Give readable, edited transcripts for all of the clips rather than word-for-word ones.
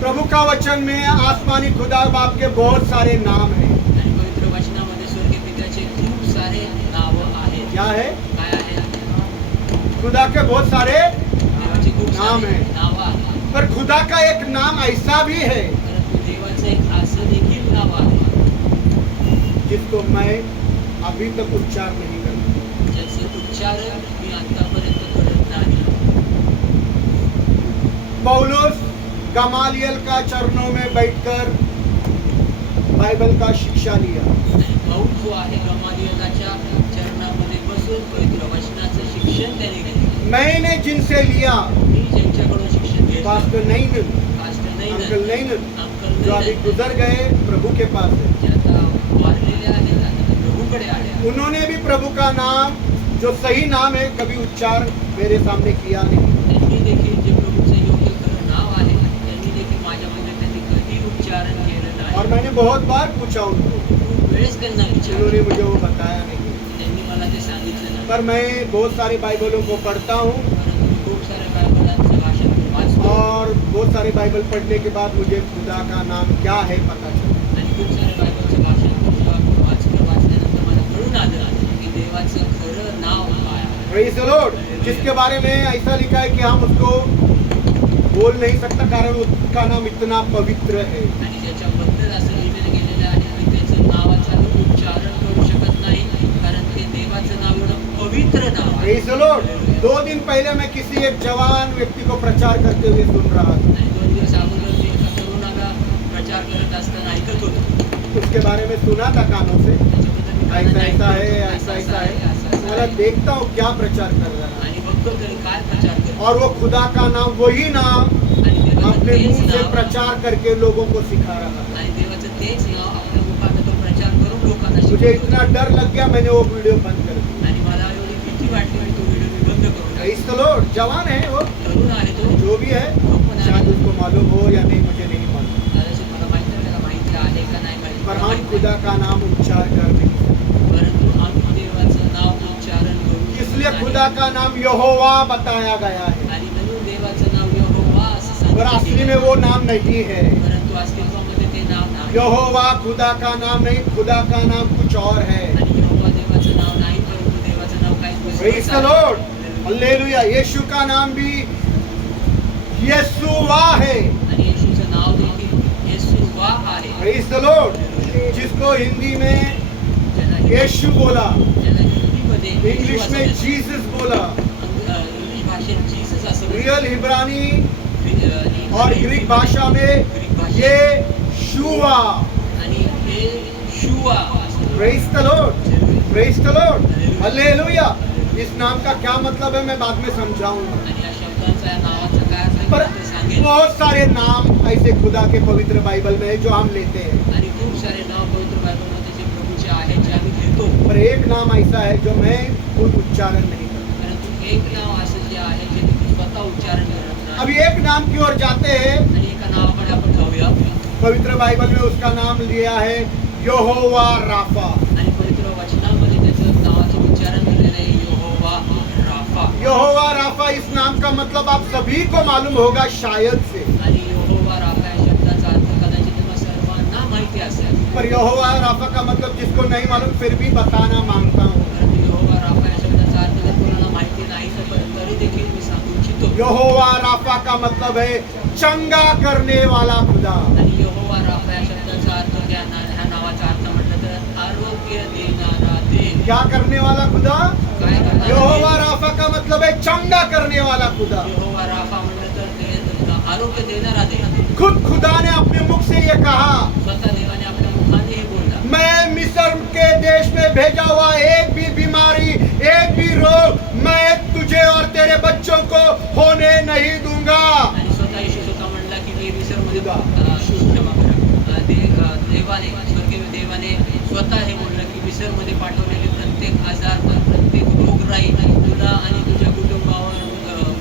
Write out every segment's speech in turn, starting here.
प्रभु का वचन में आसमानी खुदा बाप के बहुत सारे नाम हैं। आणि पवित्र वचनामध्ये स्वर्गीय पित्याचे खूप सारे नाव आहेत. क्या है? काय आहे? खुदा के बहुत सारे देवाचे खूप नाम सारे आहे. नाव आहेत. पर खुदा का एक नाम ऐसा भी है परंतु देवाचं एक असं देखील नाव आहे जिसको मैं अभी तक उच्चार नहीं करता। ज्याचं उच्चारण मी आतापर्यंत करत नाही. पौलुस गमालियल का चरणों में बैठकर बाइबल का शिक्षा लिया। आणि पौल जो आहे गमालियलाच्या चरणामध्ये बसून पवित्र वचनाचं शिक्षण त्याने घेतलं. मैंने जिनसे लिया, मी ज्यांच्याकडून शिक्षण घेतलं, पास्टर नहीं, पास्टर नाही, अंकल नहीं, अंकल जो अभी नाही, गुजर गए प्रभु के पास है, जे आता वारलेले आहेत, आता प्रभूकडे आले. उन्होंने भी प्रभु का नाम जो सही नाम है कभी उच्चार मेरे सामने किया नहीं। त्यांनी देखील जे प्रभूचं योग्य खरं नाव आहे त्यांनी देखील माझ्यामध्ये त्यांनी कधी उच्चारण केलं और नाही. मैंने बहुत बार पूछा उनको, खूप वेळेस त्यांना विचारलं, उन्होंने मुझे वो बताया नहीं। त्यांनी मला ते सांगितलं नाही. पर मैं बहुत सारी बाइबलों को पढ़ता हूँ परंतु मी खूप साऱ्या बायबलांचं भाषण वाचतो और बहुत सारे बाइबल पढ़ने के बाद मुझे खुदा का नाम क्या है पता चला। आणि खूप साऱ्या बायबलचं भाषण वाचल्यानंतर मला कळून आलं की देवाचं खरं नाव काय आहे. प्रेज़ द लॉर्ड, जिसके बारे में ऐसा लिखा है कि हम उसको बोल नहीं सकता कारण उसका नाम इतना पवित्र है। आणि ज्याच्याबद्दल असं लिहिलेलं गेलेलं आहे की त्याचं नावाचं उच्चारण करू शकत नाही कारण ते देवाचं नाव एवढं पवित्र नाव आहे. प्रेज़ द लॉर्ड, 2 दिन पहले मैं किसी एक जवान व्यक्ति को प्रचार करते हुए सुन रहा था। आणि 2 दिवस अगोदर मी एका तरुणाला प्रचार करत असताना ऐकत होतो. उसके बारे में सुना था कानों से, त्याच्याबद्दल मी ऐसा कानाने ऐसा है, ऐकलं, ऐसा असं ऐसा है। असं आहे. मैं देखता हूँ क्या प्रचार कर रहा है आणि बघतो तरी काय प्रचार करतो और वो खुदा का नाम, वही नाम आणि देवाचं अपने तेच मुंह से नाव प्रचार करके लोगों को सिखा रहा है। आणि देवाचं तेच नाव आपल्या मुखाने तो प्रचार करून लोकांना मुझे शिकवतो. इतना डर लग गया, मैंने वो वीडियो बंद कर दी। आणि मला एवढी भीती वाटली की तो व्हिडिओ मी बंद करून टाकला. प्रेज़ द लॉर्ड, जवान है वो, तरुण आहे तो, जो भी है, तो पण आहे. शायद उसको मालूम हो या नहीं, मुझे नहीं मालूम, कदाचित मला माहिती नाही त्याला माहिती आहे का नाही माहिती. पर मला हम माहिती खुदा नाही. का नाम उच्चार कर नहीं सकते। परंतु आम्ही देवाचं नाव उच्चारण करू शकत इसलिए नाही. खुदा का नाम यहोवा बताया गया है, आणि म्हणून देवाचं नाव यहोवा असं पर असली में सांगितलं वो गेलं. नाम नहीं है। परंतु अस्तित्वामध्ये ते नाव नाही. यहोवा खुदा का नाम नहीं, खुदा का नाम कुछ और है। आणि यहोवा देवाचं नाव नाही परंतु देवाचं नाव काही प्रेज़ दुसरंच द आहे. Lord, hallelujah. यीशु का नाम भी यीशुवा है। आणि येशूचं नाव देखील येशूवा आहे. प्रेज़ द लॉर्ड, जिसको हिंदी में ज्याला यीशु बोला, ज्याला हिंदीमध्ये येशू इंग्लिश असं में म्हणतात. जीसस बोला, इंग्लिश भाषेत जीसस असं म्हणतात. रियल इब्रानी आणि और ग्रीक भाषा में ग्रीक भाषेत ये शुआ। आणि हे शुवा असं. Praise the Lord, praise the Lord, hallelujah. इस नाम का क्या मतलब है मैं बाद में समझाऊंगा। आणि या शब्दांचा या नावाचं काय अर्थ आहे पर मी ते सांगेन. बहुत सारे नाम ऐसे खुदा के पवित्र बाइबल में है जो हम लेते हैं, आणि खूप सारे नाव पवित्र बायबलमध्ये जे प्रभूचे आहेत जे आम्ही घेतो. पर एक नाम ऐसा है जो मैं खुद उच्चारण नहीं करता। परंतु एक नाव असं जे आहे जे मी स्वतः उच्चारण करत नाही. अभी एक नाम की ओर जाते हैं। आणि एका नावाकडे आपण जाऊया. पवित्र बाइबल में उसका नाम लिया है यहोवा राफा। आणि पवित्र वचनामध्ये त्याचं नावाचं उच्चारण केलेलं आहे यहोवा राफा. यहोवा राफा, इस नाम का मतलब आप सभी को मालूम होगा शायद से, आणि यहोवा राफा या शब्दाचा अर्थ कदाचित तुम्हा सर्वांना माहिती असेल. पर यहोवा राफा का मतलब जिसको नहीं मालूम फिर भी बताना मांगता हूँ। परंतु यहोवा राफा या शब्दाचा अर्थ जर कोणाला माहिती नाही तर तरी देखील मी सांगू इच्छितो. यहोवा राफा का मतलब है चंगा करने वाला खुदा। आणि यहोवा राफा या शब्दाचा अर्थ ह्या नावाचा अर्थ म्हटलं तर आरोग्य देणारा देव. क्या करने वाला खुदा? काय करणारा यहोवा देव? राफा का मतलब है चंगा करने वाला खुदा। यहोवा राफा म्हटलं तर ते आरोग्य देणारा देव. खुद खुदा ने अपने मुख से ये कहा, स्वतः देवाने आपल्या मुखाने हे बोलला. मैं मिस्र के देश में भेजा हुआ एक भी बीमारी, एक भी रोग मैं तुझे और तेरे बच्चों को होने नहीं दूंगा। आणि स्वतः येशू स्वतः म्हणला की मी मिसरमध्ये क्षमा करा. देवाने स्वर्गीय देवाने स्वतः हे बोललं की मिसरमध्ये पाठवलेले प्रत्येक आजार प्रत्येक रोगराई तुला आणि तुझ्या कुटुंबावर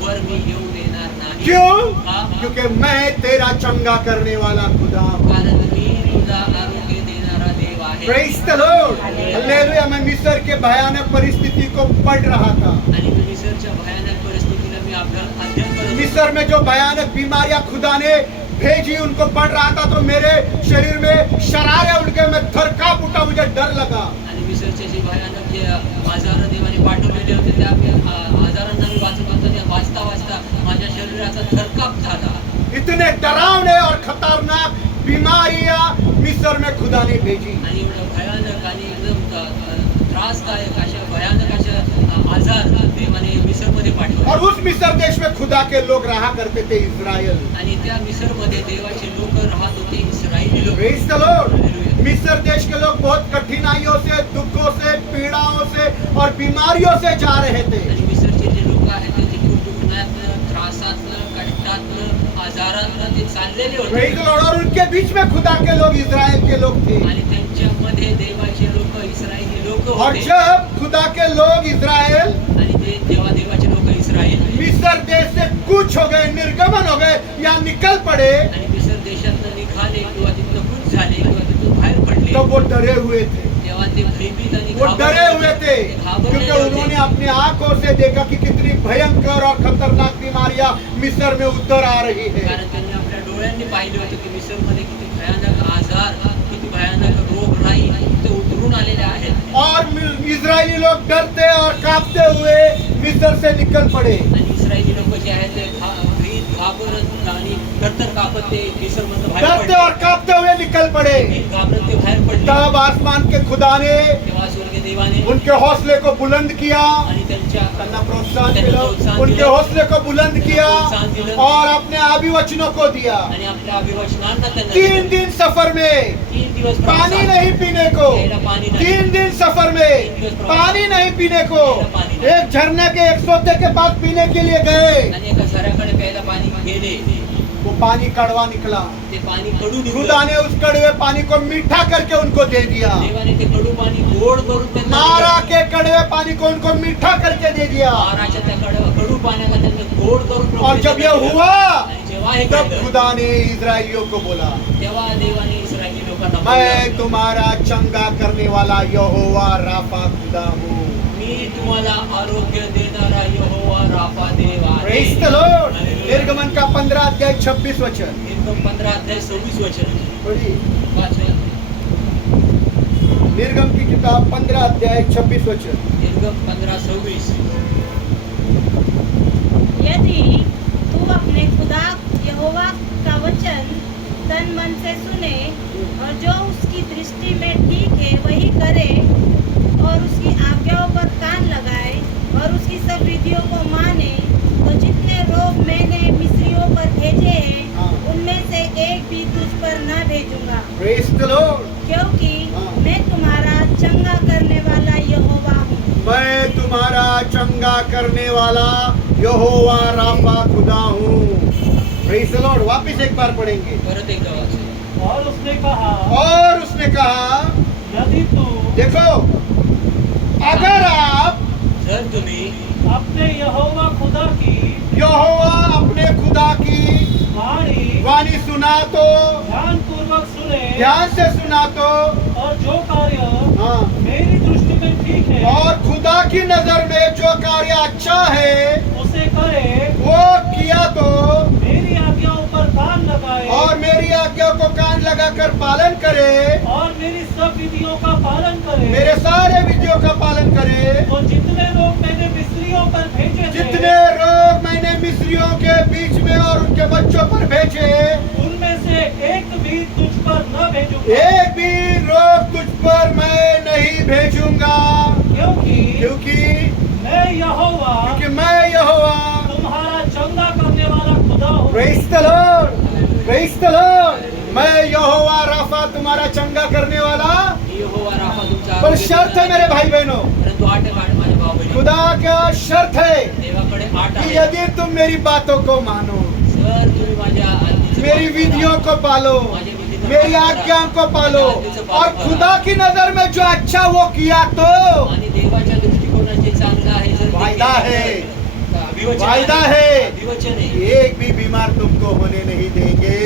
वर मी येऊ देणार नाही. क्यों? हा? क्योंकि मैं तेरा चंगा करने वाला खुदा हूँ। कारण मी तुला आरोग्य देणारा देव आहे. Praise the Lord, hallelujah. मैं मिस्र के भयानक परिस्थिति को पढ़ रहा था। आणि मी मिसरच्या भयानक परिस्थितीला मी आपलं अध्ययन करत होतो. मिस्र में जो भयानक बीमारियां खुदा ने भेजी, उनको पढ़ रहा था तो मेरे शरीर में शरारे उठ गए, मैं थरकाप उठा, मुझे डर लगा। आणि मिसरचे जे भयानक जे आजार देवाने पाठवलेले होते त्या आजारांना मी वाचत होतो आणि वाचता वाचता माझ्या शरीराचा थरकाप झाला. इतने डरावने और खतरनाक बीमारियां मिस्र में खुदा ने भेजी। आणि एवढं भयानक आणि एकदम त्रासदायक अशा भयानक अशा आजार देवाने मिसरमध्ये पाठवले. और उस मिस्र देश में खुदा के लोग रहा करते थे, इस्राएल। आणि त्या मिसरमध्ये देवाचे लोक राहत होते, इस्रायली लोक. Praise the Lord। मिस्र देश के लोग बहुत कठिनाइयों से, दुखों से, पीड़ाओं से और बीमारियों से जा रहे थे। आणि मिसरचे जे लोक आहेत ते खूप दुखण्यातनं, त्रासातनं, कष्टातनं, आजारातनं ते चाललेले होते. Praise the Lord। और उनके बीच में खुदा के लोग, इस्राएल के लोग थे। आणि त्यांच्यामध्ये देवाचे लोक, इस्रायली लोक और होते. जब खुदा के लोग इस्राएल आणि ते जेव्हा देवाचे लोक इस्रायल मिस्र देश से कूच हो गए, निर्गमन हो गए या निकल पड़े, आणि मिसर देशातनं निघाले किंवा तिथनं कूच झाले किंवा तिथून बाहेर पडले, तो वो डरे हुए थे। तेव्हा ते भयभीत आणि वो डरे हुए थे घाबरलेले क्योंकि होते. उन्होंने अपनी आंखों से देखा कि कितनी भयंकर और खतरनाक बीमारियां मिस्र में उतर आ रही है। कारण त्यांनी आपल्या डोळ्यांनी पाहिले होते की मिसरमध्ये किती भयानक आजार, किती भयानक रोगराई ते उतरून आलेले आहेत. और इजरायली लोग डरते और कांपते हुए मिस्र से निकल पड़े। आणि इस्रायली लोक जे आहेत ते भीत, घाबरत आणि थरथर कापत ते मिसरमधनं बाहेर डरते पडले. और कांपते हुए निकल पड़े। भीत, घाबरत ते बाहेर पडले. तब आसमान के खुदा ने तेव्हा स्वर्गीय देवाने उनके हौसले को बुलंद किया, आणि त्यांच्या करना प्रोत्साहन दिला, उनके हौसले को बुलंद किया और अपने अभिवचनों को दिया। आणि आपल्या अभिवचनांना त्यांना 3 दिन सफर में 3 दिवस पानी प्रवासात नहीं पीने को, प्यायला पाणी नाही. 3 दिन सफर में पानी नहीं पीने को, एक झरने के एक सोते के पास पीने के लिए गए। आणि एका झऱ्याकडे प्यायला पाणी गेले, वो पानी कड़वा निकला। ते पाणी कडू निघालं. खुदा ने उस कड़वे पाणी को मीठा करके उनको दे दिया। देवाने ते कडू पाणी गोड करून त्यांना मारा दिलं. के कड़वे पानी को उनको मीठा करके दे दिया। माराच्या त्या कडू पाण्याला त्यांना गोड करून और प्रभूने जब ये दिलं. हुआ आणि जेव्हा हे तब घडलं, खुदा ने इजराइलियों को बोला, तेव्हा देवाने इस्रायली लोकांना मैं बोललं, तुम्हारा चंगा करने वाला यहोवा राफा खुदा हूँ। मी तुम्हाला आरोग्य देणारा यहोवा राफा देव आहे. Praise the Lord। हालेलुया. निर्गमन का 15 अध्याय 26 वचन। निर्गम 15 अध्याय 26 वचन पढ़िए। वाचूया. निर्गम की किताब 15 अध्याय 26 वचन। निर्गम 15:26. यदि तू अपने खुदा यहोवा का वचन तन मन से सुने और जो उसकी दृष्टि में ठीक है वही करे और उसकी आज्ञाओं पर कान लगाए और उसकी सब विधियों को माने, तो जितने रोग मैंने मिस्रियों पर भेजे हैं उनमें से एक भी तुझ पर न भेजूंगा, Praise the Lord। क्योंकि मैं तुम्हारा चंगा करने वाला यहोवा हूँ। मैं तुम्हारा चंगा करने वाला यहोवा राफा खुदा हूँ। Praise the Lord। वापिस एक बार पढ़ेंगे। परत एकदा वाचूया. और उसने कहा, और उसने कहा, यदि तू देखो, अगर आप जर तुम्ही अपने यहोवा खुदा की यहोवा अपने खुदा की वाणी सुना तो, ध्यान पूर्वक सुने ध्यान से सुना तो, और जो कार्य हाँ, मेरी दृष्टि में ठीक है और खुदा की नजर में जो कार्य अच्छा है उसे करे, वो किया तो, मेरी आज्ञाओं पर कान लगाए और मेरी आज्ञा को कान लगाकर पालन करे, और मेरी सब विधियों का पालन करे, मेरे सारे विधियों का पालन करे, तो जितने लोग मैंने मिस्रियों पर भेजे थे, जितने रोग मैंने मिस्रियों के बीच में और उनके बच्चों पर भेजे, उनमें से एक भी तुझ पर न भेजूंगा, एक भी रोग तुझ पर मैं नहीं भेजूंगा, क्योंकि मैं यहोवा मैं यहोवा तुम्हारा चंगा करने वाला खुदा हूँ। Praise the Lord। Praise the Lord। मैं यहोवा राफा तुम्हारा चंगा करने वाला। यहोवा राफा तुमचा पर आरोग्य शर्त है मेरे भाई बहनों, परंतु 8 माझ्या भाऊ बहिणी, खुदा का शर्त है देवाकडे 8 कि आहे. यदि तुम मेरी बातों को मानो, जर तुम्ही माझ्या आज्ञेचं मेरी पालन विधियों करा, को पालो, माझ्या विधीचं मेरी पालन करा, आज्ञा को पालो, माझ्या आज्ञेचं पालन और करा. खुदा की नजर में जो अच्छा वो किया तो आणि देवाच्या दृष्टिकोनाचे चांगलं आहे जर ते वायदा केलं है, तर अभिवचन वायदा आहे. है। अभिवचन आहे. एक भी बीमार तुमको होने नहीं देंगे।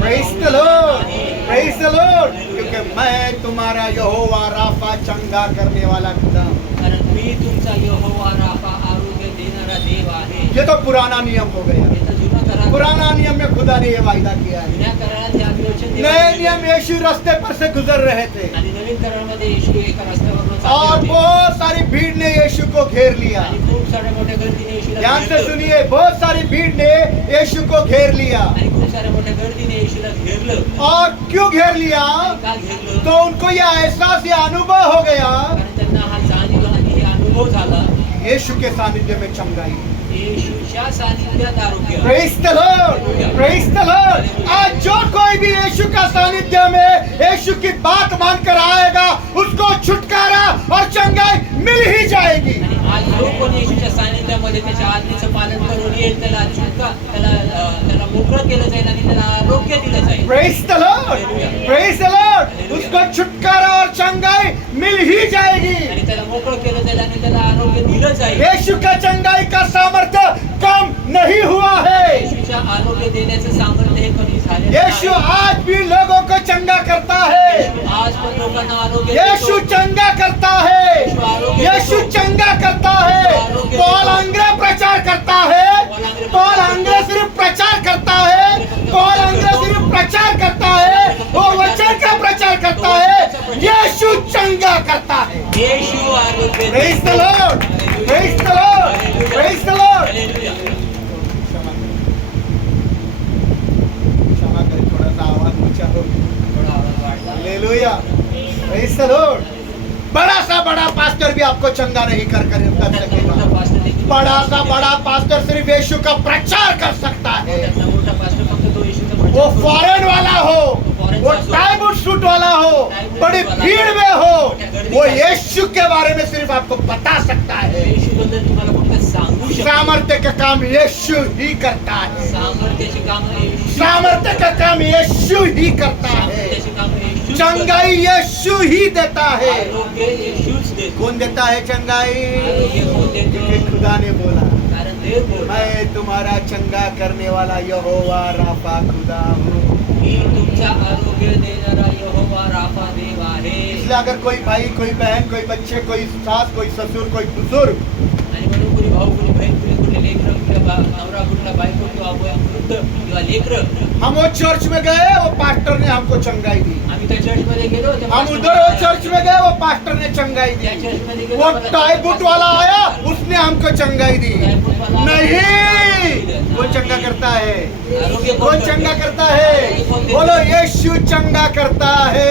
Praise the Lord। Praise the Lord। क्योंकि मैं तुम्हारा यहोवा राफा चंगा करने वाला खुदा हूँ। कारण मी तुमचा यहोवा राफा आरोग्य देणारा देव आहे. ये तो पुराना नियम हो गया। हे तर जुना करार पुराना नियम में खुदा ने ये वायदा किया है। जुन्या करारात हे अभिवचन नए देवाने नियम दिले. यीशु रास्ते पर से गुजर रहे थे आणि नवीन करारामध्ये येशू एका रस्त्यावरून और चालले होते. बहुत सारी भीड़ ने यीशु को घेर लिया। आणि खूप साऱ्या मोठ्या गर्दीने येशूला ध्यान से घेरलं. सुनिए, बहुत सारी भीड़ ने यीशु को घेर लिया। आणि खूप साऱ्या मोठ्या गर्दीने येशूला घेरलं. और क्यों घेर लिया? का घेरलं? तो उनको यह एहसास, यह अनुभव हो गया कारण त्यांना हा जाणीव आणि हे अनुभव झाला. यीशु के सानिध्य में चंगाई। येशूच्या सानिध्यात आरोग्य. Praise the Lord, praise the Lord. आज जो कोई भी यीशु का सानिध्य में यीशु की बात मानकर आएगा, उसको छुटकारा और चंगाई मिल ही जाएगी। आणि आज जो कोणी येशूच्या सानिध्यामध्ये त्याच्या आज्ञेचं पालन करून येईल, त्याला त्याला मोकळं केलं जाईल आणि त्याला आरोग्य दिलं जाईल. Praise the Lord, praise the Lord. उसको छुटकारा और चंगाई मिल ही जाएगी। आणि त्याला मोकळं केलं जाईल आणि त्याला आरोग्य दिलं जाईल. यीशु का चंगाई का सामर्थ्य कम नहीं हुआ है। येशूच्या आरोग्य देण्याचं सामर्थ्य हे कमी झालेलं यीशु नाही. आज भी लोगों को चंगा करता है। आज पण लोकांना आरोग्य यीशु देतो. चंगा करता है, यीशु चंगा करता है। पौल अंग्रे प्रचार करता है, पौल अंग्रे सिर्फ प्रचार करता है, पौल अंग्रे सिर्फ प्रचार करता है, वो वचन का प्रचार करता है। यीशु चंगा करता है। येशू आरोग्य praise the Lord, praise the Lord, praise the Lord. Hallelujah. क्षमा करें, थोड़ा सा आवाज ऊंचा हो। थोडा आवाज वाढला. Hallelujah, praise the Lord. बड़ा सा बड़ा पास्टर भी आपको चंगा नहीं कर सकेगा। मोठा पास्टर देखील बड़ा सा बड़ा पास्टर सिर्फ यीशु का प्रचार कर सकता है। त्यातला मोठा पास्टर फक्त तो येशूचा वो प्रचार करू शकतो. फॉरेन वाला हो, वो टाइमवुड सूट वाला हो, बड़ी भीड़ में हो, वो यीशु के बारे में सिर्फ आपको बता सकता है। येशूबद्दल तुम्हाला फक्त सांगू शकतो. सामर्थ्य का काम यीशु ही करता है। सामर्थ्याची काम येशू. सामर्थ्य का काम यीशु ही करता है। सामर्थ्याची काम येशूच करतो. चंगाई यीशु ही देता है। आरोग्य येशूच देतो. कौन देता है चंगाई? आरोग्य कोण देतो? क्योंकि खुदा ने बोला, कारण देव बोलतो. मैं तुम्हारा चंगा करने वाला यहोवा राफा खुदा हूँ। मी तुमचा आरोग्य देणारा यहोवा राफा देव आहे. इसलिए अगर कोई भाई, कोई बहन, कोई बच्चे, कोई सास, कोई ससुर, कोई बुजुर्ग आणि म्हणून कुणी भाऊ, कुणी बहीण, कुणी लेकरं, किंवा नवरा, कुठला बायको किंवा वृद्ध किंवा लेकरं, हम वो चर्च में गए, वो पास्टर ने हमको चंगाई दी। आम्ही त्या चर्च मध्ये गेलो. त्या हम pastor उधर वो चर्च में गए, वो पास्टर ने चंगाई त्या दी। चर्च मध्ये गेलो. वो मला टाई बूट वाला आया, उसने हमको चंगाई दी। नहीं, वो चंगा करता है, आरोग्य वो कोण चंगा करते? करता है। बोलो यीशु चंगा करता है।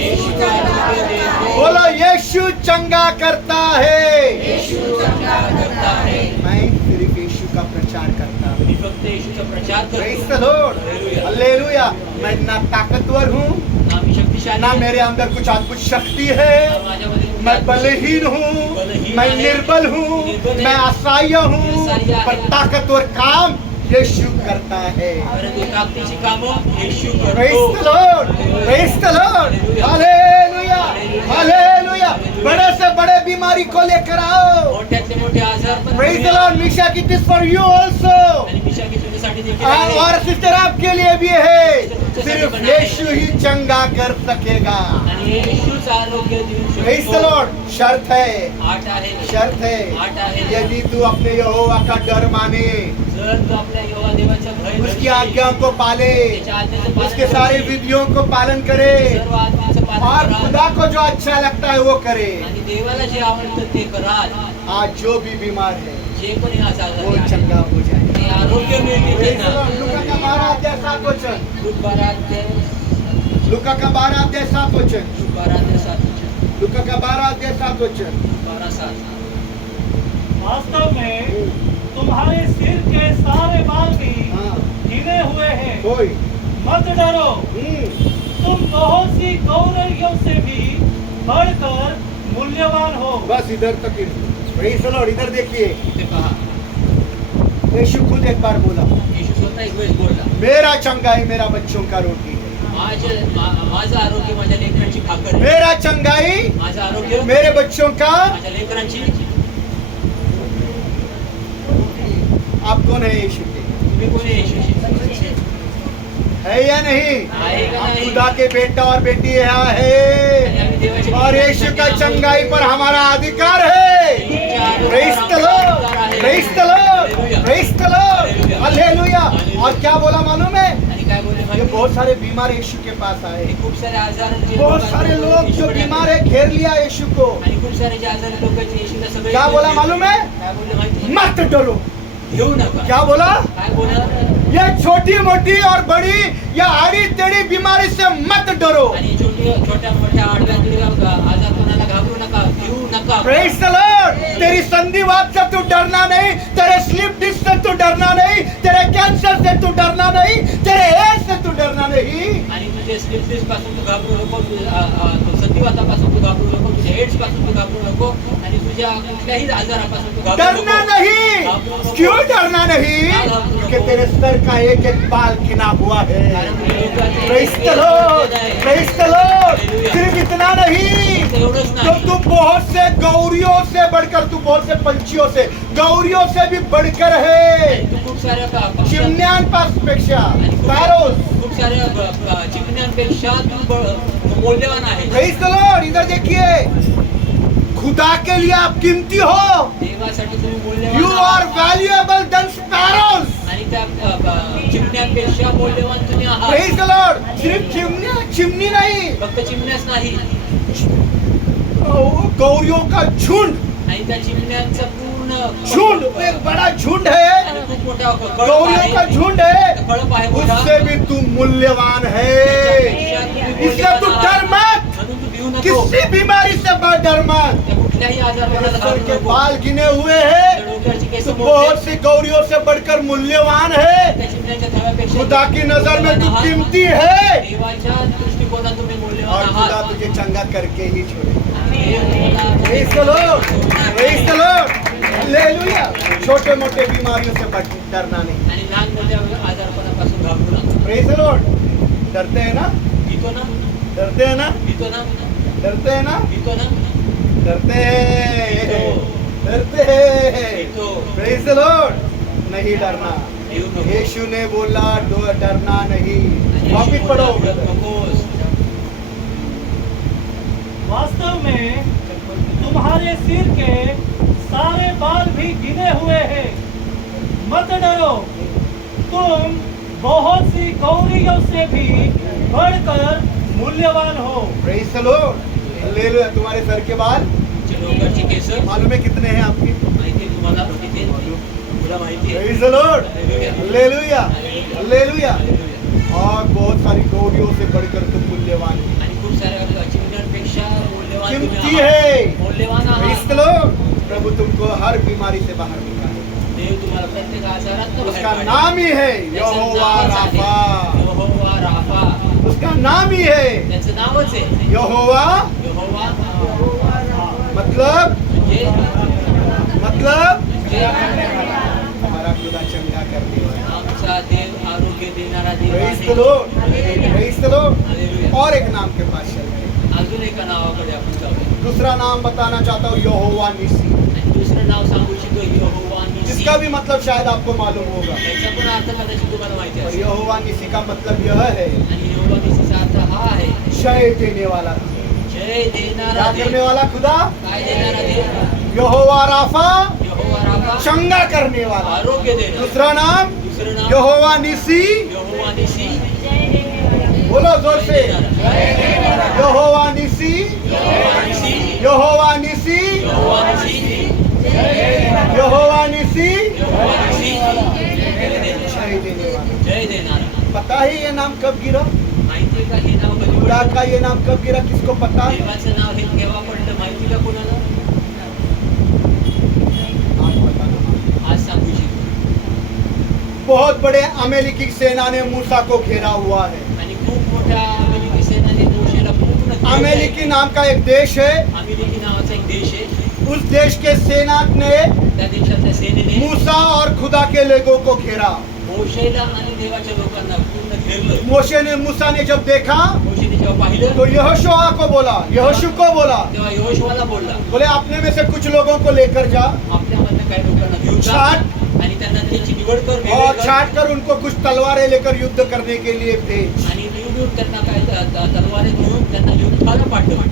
येशूचा आरोग्य देतो. बोलो यीशु चंगा करता है। येशू चंगा करता आहे. मैं सिर्फ यीशु का प्रचार करता हूँ। मी फक्त येशूचा प्रचार प्रेज करतो. The Lord, hallelujah. मैं ना ताकतवर हूँ, ना मी शक्तिशाली ना आहे, मेरे अंदर कुछ अद्भुत शक्ति है। ना माझ्यामध्ये कुठली मैं अद्भुत बलहीन हूँ, मैं निर्बल हूँ, मैं असहाय हूँ, पर ताकतवर काम यीशु करता है। परंतु ताकदीची कामं येशू प्रेज द करतो. Lord, praise the Lord, hallelujah, hallelujah. बड़े से बड़े बीमारी को लेकर आओ। मोठ्यातले मोठे आजार पण प्रेज द लॉर्ड, मिशा kit is for you also. आणि मिशा की तुझ्यासाठी देखील आहे. और सिस्टर आपके लिए भी है। सिर्फ यीशु ही चंगा कर सकेगा। आणि येशूच आरोग्य देऊ प्रेज द शकतो. लॉर्ड। शर्त है, आठ आहे. शर्त है, आठ आहे. यदि तू अपने यहोवा का डर माने, जर तू आपल्या यहोवा देवाचा भय उसकी धरशील, आज्ञाओं को पाले, त्याच्या आज्ञेचं पालन उसके सारे करशील, विधियों को पालन करे, सर्व आज्ञांचं पालन और कराल, खुदा को जो अच्छा लगता है वो करे। आणि देवाला जे आवडतं ते कराल. आज जो भी बीमार है जे कोणी आजार वो चंगा हो जाए। ते आरोग्य मिळते प्रेज द त्यांना. लॉर्ड। लूका का 12 अध्याय 7 वचन, लूक 12 लूका का 12 अध्याय 7 वचन, लूक 12:7. लूका का 12 अध्याय 7 वचन। 12:7. वास्तव में तुम्हारे सिर के सारे बाल भी हाँ, गिने हुए हैं। कोई मत डरो, हम्म, तुम बहुत सी गौरैयों से भी बढ़कर मूल्यवान हो। बस इधर तक ही। Praise the Lord. इधर देखिए, इथे पहा, यीशु खुद एक बार बोला, येशू स्वतः एक वेळेस बोलला, मेरा चंगाई मेरा बच्चों का रोटी है। माझं आरोग्य माझ्या लेकरांची भाकर आहे. मेरा चंगाई माझं आरोग्य मेरे बच्चों का। माझ्या लेकरांची. आप कौन है यीशु के? तुम्ही कोण आहे येशूची? है या नहीं? आहे का हम नाही? खुदा के बेटा और बेटी यहाँ आणि है, आम्ही देवाचे और यीशु का चंगाई पर हमारा अधिकार है। Praise the Lord, praise the Lord, praise the Lord, hallelujah, और क्या बोला मालूम है, आणि काय बोलले ये माहिती? बहुत सारे बीमार यीशु के पास आए, आणि खूप सारे आजार बहुत सारे लोग जो बीमार है घेर लिया यीशु को। आणि खूप सारे जे आजारी लोक आहेत येशूला सगळे क्या बोला मालूम है, काय बोलले माहिती? मत डरो। घेऊ नका। क्या बोला, काय बोला? ये छोटी मोटी और बड़ी या आड़ी टेढ़ी बीमारी से मत डरो। आणि छोट्या मोठ्या आडव्या तिडव्या आजारपणाला घाबरू नका, घेऊ नका। Praise the Lord. तेरी संधिवात से तू डरना नहीं, तेरे स्लिप डिस्क से तू डरना नहीं, तेरे कैंसर से तू डरना नहीं, तेरे एड्स से तू डरना नहीं। आणि तुझे स्लिप डिस्क पासून तू घाबरू नको, संधिवातापासून तू घाबरू नको, तुझ्या एड्स पासून तू घाबरू नको, आणि तुझ्या कुठल्याही आजारापासून तू घाबरू डरना नको। नहीं। क्यों डरना नहीं? कि तेरे सर का एक एक बाल गिना हुआ है। कारण तुझ्या डोक्याचे प्रेज द एक लॉर्ड, आहे। Praise the Lord. सिर्फ इतना नहीं, एवढंच तो नाही, तू बहुत से गौरियों से बढ़कर, तू बहुत से पंछियों से, गौरियों से भी बढ़कर है। तू खूप साऱ्या पक्ष्यां- चिमण्यांपेक्षा आणि स्पॅरोज। खूप साऱ्या चिमण्यांपेक्षा तू मौल्यवान आहे। Praise the Lord. इधर देखिए, खुदा के लिए आप कीमती हो। देवासाठी तुम्ही यू मौल्यवान आर आहात। Valuable than sparrows. आणि त्या चिमण्यांपेक्षा मौल्यवान तुम्ही आहात। Praise the Lord. सिर्फ चिमनी नहीं, फक्त चिमण्याच नाही, गौरियों का झुंड, आणि त्या चिमण्यांचा पूर्ण झुंड, एक बड़ा झुंड है, आणि खूप मोठा कळप गौरियों का आहे। झुंड है, कळप आहे मोठा। उससे भी तू मूल्यवान है। त्याच्यापेक्षा तुम्ही इसलिए तू मौल्यवान डर आहात। मत, म्हणून तू भिवू नको। किसी बीमारी से डर मत। त्या कुठल्याही आजारपणाला सर घाबरू के नको। बाल गिने हुए त्या हैं, डोक्याची केस तू मोठे, बहुत सी गौरियों से बढ़कर मूल्यवान है। त्या चिमण्यांच्या थव्यापेक्षा खुदा की नजर में तू आहात। कीमती है, देवाच्या दृष्टिकोनात तुम्ही मौल्यवान और खुदा आहात। तुझे चंगा करके ही छोड़ेगा। देव तुम्हाला- praise the Lord, praise the Lord, hallelujah. छोटे मोटे बीमारियों से डरना नहीं। आणि लहान मोठ्या आजारपणापासून घाबरू नका। Praise the Lord. डरते हैं ना, भीतो ना, डरते हैं ना, भीतो ना, डरते हैं ना, भीतो ना, डरते हैं, डरते हैं। भीतो। Praise the Lord. नहीं डरना। भिवू नको। यीशु ने बोला डरना नहीं। आणि वापिस येशू पढ़ो बोलला, "भिवू नकोस." वास्तव में तुम्हारे सिर के सारे बाल भी गिने हुए हैं। मत डरो, तुम बहुत सी गौरियों से भी बढ़कर मूल्यवान हो। Praise the Lord. हालेलुया। तुम्हारे सर के बाल तुमच्या डोक्याची केस मालूम है कितने हैं आपकी? माहिती आहे तुम्हाला किती आहेत? तुला माहिती आहे? Praise the Lord. Hallelujah. Hallelujah, hallelujah. Hallelujah. और बहुत सारी गौरियों से बढ़कर तुम मूल्यवान हो। आणि खूप साऱ्या चिमण्यांपेक्षा मौल्यवान तुम्ही कीमती आहात. है। मौल्यवान प्रेज आहात. The Lord. प्रभु तुमको हर बीमारी से बाहर निकाले। देव तुम्हाला प्रत्येक आजारात उसका नाम ही है यहोवा राफा। यहोवा राफा. उसका नाम ही है त्याचं नावच आहे यहोवा। यहोवा. मतलब म्हणजे हमारा खुदा चंगा करने वाला। आमचा देव आरोग्य देणारा देव प्रेज आहे. The Lord, praise the Lord. Hallelujah. और एक नाम के पास चलते हैं। अजून एका नावाकडे आपण जाऊया. दूसरा नाम बताना चाहता हूँ, यहोवा निसी, आणि दुसरं नाव सांगू इच्छितो यहोवा निसी. जिसका भी मतलब शायद आपको मालूम होगा। त्याचा पण अर्थ कदाचित तुम्हाला माहिती और असेल. यहोवा निसी का मतलब यह है, आणि यहोवा निसीचा अर्थ हा आहे जय देने वाला। जय देणारा क्या देव. करने वाला खुदा? काय देणारा देव. यहोवा राफा, यहोवा राफा. चंगा करने वाला। आरोग्य देणारा. दूसरा नाम दुसरं नाव यहोवा निसी। यहोवा निसी. बोलो जोर से, यहोवा निसी, यहोवा निसी. यहोवा निसी, यहोवा निसी. यहोवा निसी, यहोवा निसी. जय देने वाला। जय देणारा. पता है ये नाम कब गिरा? माहितीये का हे नाव कधी खुदा पडलं? का ये नाम कब गिरा? किसको पता है? देवाचं नाव हे केव्हा पडलं माहिती का कोणाला? आज बताना। आज सांगू इच्छितो. बहुत बड़े अमेरिकी सेना ने मूसा को घेरा हुआ है। आणि खूप मोठ्या अमेरिकी सेनाने मोशेला पूर्ण घेरलंय. अमेरिकी नाम का एक देश है। अमेरिकी नावाचा एक देश आहे. उस देश के सेना ने त्या देशातल्या सेनेने मूसा और खुदा के लोगों को घेरा। मोशेला आणि देवाच्या लोकांना पूर्ण घेरलं. मोशे ने, मूसा ने जब देखा मोशेने जेव्हा पाहिलं तो यहोशुआ को बोला, यहोशू को बोला, तेव्हा यहोशुआला बोलला, बोले अपने में से कुछ लोगों को लेकर जा आपल्यामधल्या काही लोकांना घेऊन जा छाट आणि त्यांना त्यांची निवड कर, और वेगळे कर. छाट कर उनको कुछ तलवारें लेकर युद्ध करने के लिए भेज। आणि निवडून त्यांना काय तलवारे घेऊन त्यांना युद्धाला पाठवलं.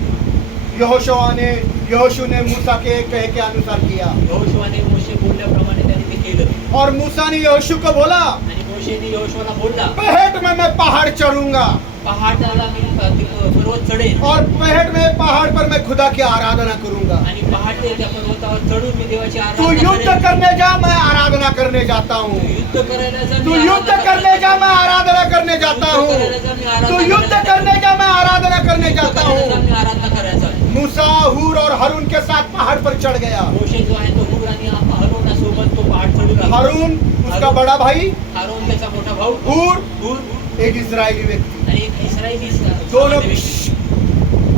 यहोशू ने मूसा के कहे के अनुसार किया। यहोशुआने मोशे बोलल्याप्रमाणे त्याने ते केलं. और मूसा ने यहोशू को बोला, आणि मोशेने यहोशूला बोलला, पहट में मैं पहाड़ चढ़ूंगा पहाडाला मी पर्वत चढेन और पहट में पहाड़ पर मैं खुदा की आराधना करूंगा। आणि पहाटे त्या पर्वतावर चढून मी देवाची तू आराधना युद्ध करेन. करने जा, मैं आराधना करने जाता हूँ। युद्ध करायला जा, तू मी युद्ध आराधना करने जा, करतो. मैं आराधना करने जाता युद्ध हूँ। करायला जा, मी आराधना तू युद्ध करायला करने जा, मैं आराधना करने युद्ध जाता करायला जा, हूँ। मी आराधना करायला जा. मूसा, हूर और हारून के साथ पहाड़ पर चढ़ गया। मोशे जो आहे तो हूर आणि हरोना सोबत तो पहाड चढू लागला. हारून उसका बड़ा भाई, हारून त्याचा मोठा भाऊ, हूर हूर एक इजरायली व्यक्ति, आणि एक इस्रायली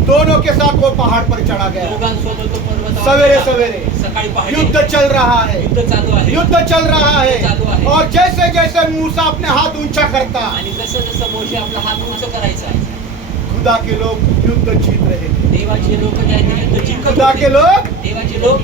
दोनों के साथ वो पहाड़ पर चढ़ा गया। दोघांसोबत तो पर्वतावर सवेरे गेला. सवेरे सकाळी पहाटे युद्ध चल रहा है, युद्ध चालू आहे. युद्ध चल रहा चालू है। आहे. और जैसे जैसे मूसा अपने हाथ ऊंचा करता, आणि जसं जसं मोशे आपला हात उंच करायचा, खुदा के लोग युद्ध जीत रहे थे। देवाचे लोक जे आहेत ते युद्ध जिंकत खुदा के होते. लोग देवाचे लोक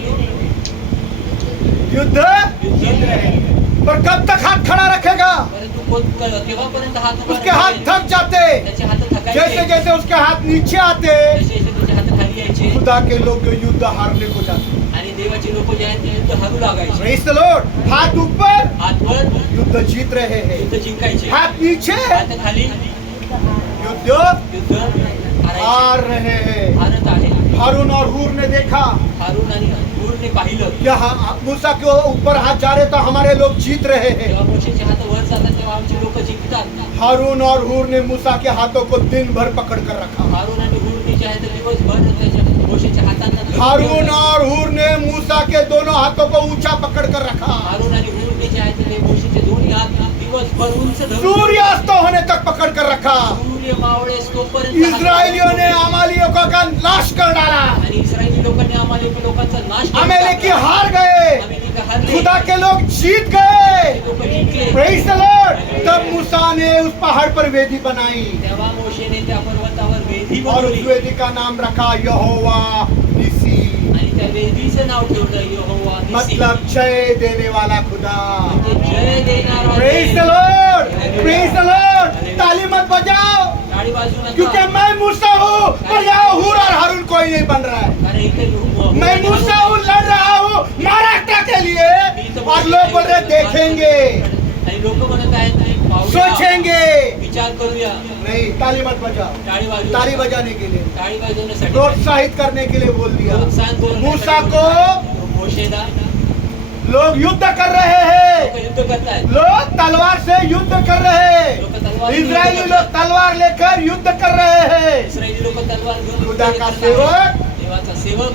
युद्ध जीत रहे हैं। पर कब तक हाथ खड़ा रखेगा? परंतु तेव्हापर्यंत हात उभा उसके हाथ राहायचे. थक जाते। त्याचे हात थकायचे. जैसे जैसे उसके हाथ नीचे आते, जसे जसे त्याचे हात खाली यायचे खुदा के लोग युद्ध हारने को जाते। आणि देवाचे लोक जे आहेत ते युद्ध हरू लागायचे. Praise the Lord। हाथ ऊपर, हात वर युद्ध जीत रहे हैं। युद्ध जिंकायचे. हाथ नीचे, हात खाली युद्ध युद्ध हारायचे. हार रहे हैं। हारत आहे. हारून और हूर ने देखा, हारून आणि हूरने पाहिलं क्या मूसा के ऊपर हाथ जा रहे तो हमारे लोग जीत रहे हैं। जेव्हा मोशेचे हात वर जातात तेव्हा आमचे लोक जिंकतात. हारून और हूर ने मूसा के हाथों को दिन भर पकड़ कर रखा। हारून आणि हूरने जे आहे ते दिवसभर त्याच्या मोशेच्या हातांना धरून हारून ठेवलं. और हूर ने मूसा के दोनों हाथों को ऊंचा पकड़ कर रखा। हारून आणि हूरने जे आहे ते मोशेचे दोन्ही हात दिवसभर उंच धरून सूर्यास्त होने तक पकड़ कर रखा। सूर्य मावळेस तोपर्यंत हात इस्राएलियों ने धरून अमालियों का नाश कर डाला। आणि इस्रायली लोकांनी अमालेकी लोकांचा नाश केला. अमेलेकी हार गए, अमेरिका हारले. खुदा के लोग जीत गए। लोक जिंकले. Praise the Lord। तब मूसा ने उस पहाड़ पर वेदी बनाई तेव्हा मोशेने त्या पर्वतावर वेदी और उस बनवली वेदी का नाम रखा यहोवा निसी, आणि त्या वेदीचं नाव ठेवलं यहोवा निसी. मतलब जय देने वाला खुदा। म्हणजे जय देणारा Praise the Dev. Lord। Praise the Lord। ताली मत बजाओ, टाळी वाजवू नका. क्योंकि मैं मूसा हूँ पर यहाँ हूर और हारून कोई नहीं बन रहा है। कारण इथे मैं मूसा हूँ, लड़ रहा हूँ महाराष्ट्र के लिए, और लोग बोल रहे देखेंगे, आणि लोक म्हणत आहेत की पाहूया, सोचेंगे। विचार करूया. नहीं, ताली मत बजाओ, टाळी वाजवू ताली नका. बजाने के लिए, टाळी वाजवण्यासाठी प्रोत्साहित करने के लिए बोल दिया। प्रोत्साहन करून मूसा को मोशेला लोग युद्ध कर रहे हैं, लोक युद्ध करतायत. लोग तलवार से युद्ध कर रहे हैं। लोक तलवार इजरायली लोग तलवार लेकर युद्ध कर रहे हैं। इस्रायली लोक तलवार घेऊन युद्ध खुदा का करतायत. सेवक देवाचा सेवक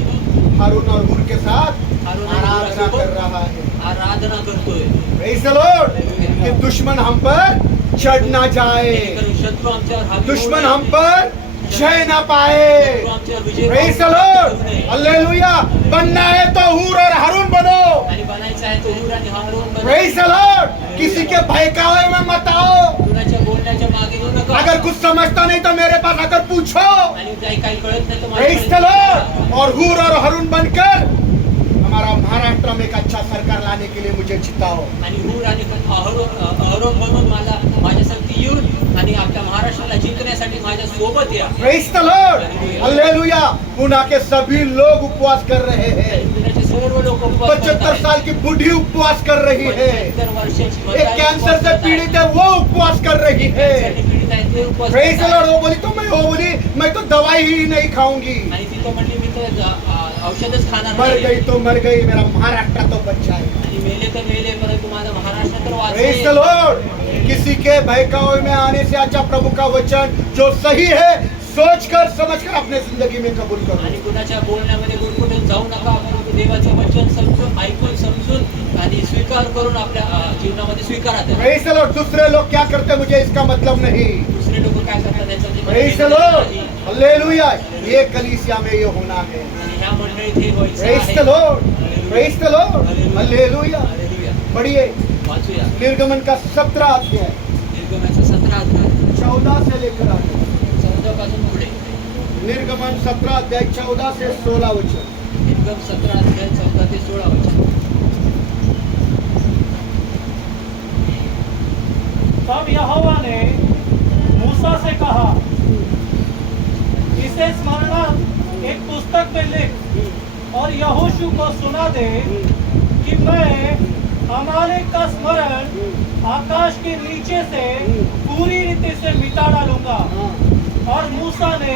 हारून और हूर के साथ हारून आणि आराधना हूरसोबत कर रहा है। आराधना करतोय. Praise the Lord। कि दुश्मन हम पर चढ़ ना जाए, जेणेकरून शत्रू आमच्यावर हावी होऊ दुश्मन नये. हम पर जय ना पाए। शत्रू आमच्यावर विजय Praise the पाहू Lord। नये. हालेलुया। बनना है तो हूर और हारून बनो। आणि बनायचं आहे तो हूर आणि हारून बना. Praise the Lord। किसी के बहकावे में मत आओ। कुणाच्या बोलण्याच्या मागे येऊ नका. अगर कुछ समझता नहीं तो मेरे पास आकर पूछो। आणि काही कळत नाही तर Praise the Lord। और हूर और हारून बनकर हमारा महाराष्ट्र में एक अच्छा सरकार लाने के लिए मुझे जिताओ। आणि हूर आणि अहरोन बनून माझ्या संगती येऊन आणि आपल्या महाराष्ट्राला जिंकण्यासाठी माझ्या सोबत या. Praise the Lord। Hallelujah. Pune के सभी लोग उपवास कर रहे हैं। पुण्याचे सर्व लोक उपवास 75 साल की बूढ़ी उपवास कर रही है। 75 वर्षाची एक कैंसर से पीड़ित है, वो उपवास कर रही है। पीडित आहेत ते उपवास Praise the करतात. Lord। वो बोली मैं तो दवाई ही नहीं खाऊंगी। आणि तिथं म्हणली मी तर औषधच खाणार मर नाही. गई तो मर गई, मेरा महाराष्ट्र तो बच्चा है। आणि मेले तर मेले परंतु माझा महाराष्ट्र तर Praise the वाचेल. Lord। किसी के बहकावे में आने से अच्छा प्रभु का वचन जो सही है सोचकर समझकर अपने जिंदगी में कबूल करो। आणि कुणाच्या बोलण्यामध्ये गुरफटून जाऊ नका. परंतु देवाचं वचन समजून ऐकून समजून आणि स्वीकार करून आपल्या जीवनामध्ये स्वीकारा ते. Praise the Lord। दूसरे लोग क्या करते मुझे इसका मतलब नहीं। दुसरे लोक काय करतात त्याचं ते Praise the Lord। हालेलुया। ये कलीसिया में ये होना है। आणि ह्या मंडळीत हे व्हायचं Praise आहे. the Lord। Praise the Lord। Hallelujah. Hallelujah. बढ़िए। वाचूया निर्गमन का 17 अध्याय निर्गमनाचा 17 अध्याय 14 से लेकर आगे। 14 पासून पुढे. निर्गमन 17 अध्याय 14 से 16 वचन। निर्गम 17 अध्याय 14 ते 16 वचन. तब यहोवा ने मूसा से कहा, इसे स्मरणार्थ एक पुस्तक में लिख और यहोशू को सुना दे कि मैं अमालेक का स्मरण आकाश के नीचे से पूरी रीति से मिटा डालूंगा। और मूसा ने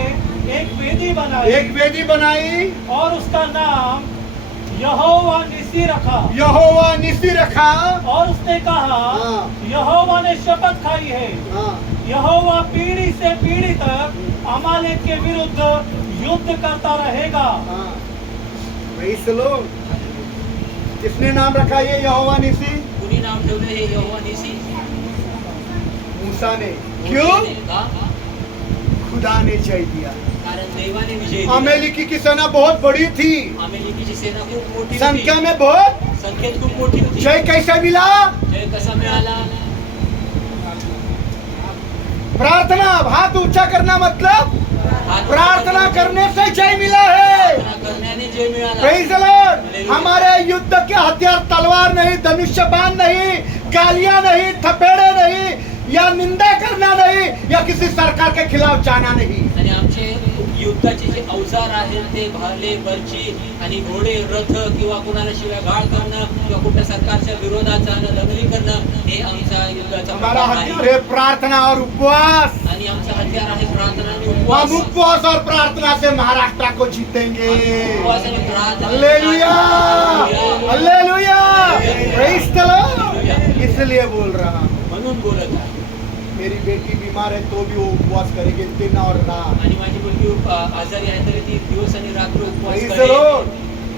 एक वेदी बनाई, एक वेदी बनाई और उसका नाम यहोवा निसी रखा। यहोवा निसी रखा। और उसने कहा, हाँ। यहोवा ने शपथ खाई है, हाँ, यहोवा पीढ़ी से पीढ़ी तक अमालेक के विरुद्ध युद्ध करता रहेगा। हाँ। Praise the Lord. किसने नाम रखा ये यहोवा निसी? कुणी नाव ठेवलं हे यहोवा निसी? मूसा ने। क्यों? का? खुदा ने जय दिया। कारण देवाने विजय दिला. अमेरिकी की सेना बहुत बड़ी थी, अमेरिकेची सेना खूप मोठी संख्या होती. में बहुत। संख्येत खूप मोठी होती. जय कैसे मिला? जय कसा मिळाला? प्रार्थना, हाथ ऊंचा करना मतलब हात- प्रार्थना करने से जय मिला है। प्रार्थना करण्याने जय मिळाला. Praise the Lord. हमारे युद्ध के हथियार तलवार नहीं, धनुष्य बाण नहीं, गालियां नहीं, थपेड़े नहीं, या निंदा करना नहीं, या किसी सरकार के खिलाफ जाना नहीं। आणि आमचे युद्धाचे जे अवजार आहेत ते भाले बर्ची आणि घोडे रथ किंवा कुणाला शिव्या गाळ करणं किंवा कुठल्या सरकारच्या विरोधात जाणं दंगली करणं हे आमचा युद्धाचा हमारा प्रकार हथियार आहे. है प्रार्थना और उपवास। आणि आमचा हत्यार आहे प्रार्थना आणि हम उपवास. उपवास और प्रार्थना से महाराष्ट्र को जीतेंगे। उपवास आणि प्रार्थना. Hallelujah, hallelujah, praise the Lord. इसलिए बोल रहा हूँ, म्हणून बोलत आहे. मेरी बेटी बीमार है तो भी वो उपवास करेगी दिन और रात। आणि माझी मुलगी आजारी आहे तरी ती दिवस आणि रात्र उपवास प्रेज द करेल. Lord,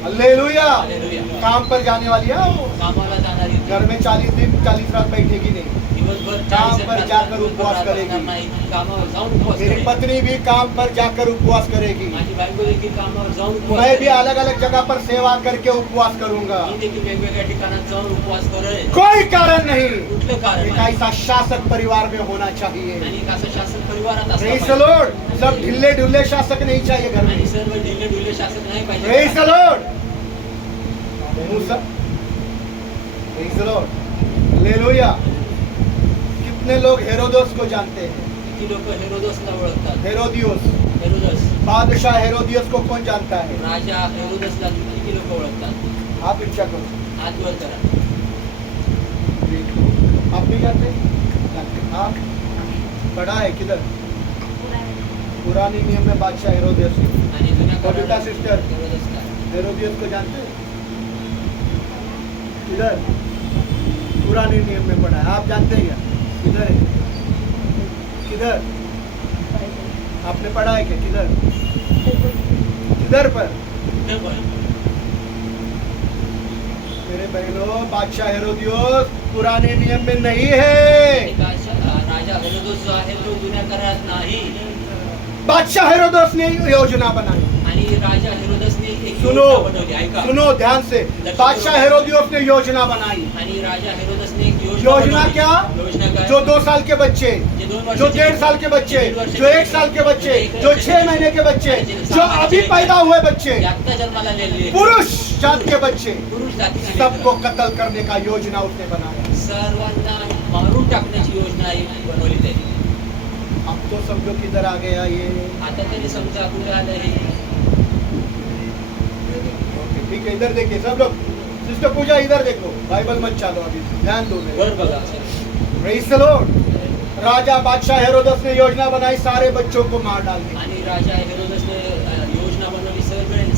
hallelujah. हालेलुया. काम पर जाने वाली है वो, कामाला जाणारी घर में 40 दिन 40 रात बैठेगी नहीं। दिवसभर काम 40 पर तास जाकर दिवसभर उपवास रात्र करेगी. करणार नाही. कामावर जाऊन उपवास मेरी करेल. पत्नी भी काम पर जाकर उपवास करेगी। माझी बायको देखील कामावर जाऊन उपवास मैं भी करेल. अलग अलग जगह पर सेवा करके उपवास करूंगा। मी देखील वेगवेगळ्या ठिकाणात जाऊन उपवास करेल. कोई कारण नहीं, कुठलं कारण एक नाही. ऐसा शासक परिवार में होना चाहिए। आणि एक असं शासन परिवारात असलं प्रेज द पाहिजे. लॉर्ड। सब ढिल्ले ढुल्ले शासक नहीं चाहिए घर आणि में। सर्व ढिले ढुले शासक नाही प्रेज पाहिजे. The Lord. Musa, praise the Lord, hallelujah. कितने लोग हेरोदोस को जानते हैं? किती लोक हेरोदसला ओळखतात? हेरोदियोस, हेरोदस, बादशाह हेरोदियोस को कौन जानता है? राजा हेरोदसला किती लोक ओळखतात? आप इच्छा करो, हात वर करा. आप नहीं जानते? आप पढ़ा है किधर? पुरानी नियम में बादशाह हेरोदियोस, आणि जुन्या कविता करारात सिस्टर हेरोदस काय? हेरोदियोस को जानते हैं? किधर? पुरानी नियम में पढ़ा है, आप जानते हैं क्या? किधर है? किधर? आपने पढ़ा है क्या? किधर? किधर पर? कुठे पण? मेरे बहनों, बादशाह हेरोदियोस पुराने नियम में नहीं है। राजा हेरोदस जो आहे तो जुन्या करारात नाही. बादशाह हेरोदोस ने योजना बनाई। आणि राजा हेरोदसने एक सुनो, योजना बनवली. ऐका. सुनो ध्यान से। बादशाह हेरोदियोस ने योजना बनाई। आणि राजा हेरोदसने एक योजना योजना बनवली. क्या? योजना काय? जो 2 साल के बच्चे, जे 2 जो वर्षाचे, 1.5 साल के बच्चे, जे 1 जो 1 साल के बच्चे, जो 6 महीने के बच्चे, जो अभी पैदा हुए बच्चे, जे आत्ता जन्माला आलेले पुरुष जात के बच्चे, पुरुष जातीचे सबको लेकरं, कत्ल करने का योजना उसने बनाया। सर्वांना मारून टाकण्याची योजना एक बनवली त्यांनी. अब तो समझो किधर आ गया ये। आता तरी समजा कुठे आलं हे. ओके, ठीक है, इधर देखिए सब लोग। सिस्टर पूजा इधर देखो, बाइबल मत चालो अभी, ध्यान दो मेरे। वर बघा. Praise the Lord. राजा बादशाह हेरोदस ने योजना बनाई सारे बच्चों को मार डालने की। आणि राजा हेरोदसने योजना बनवली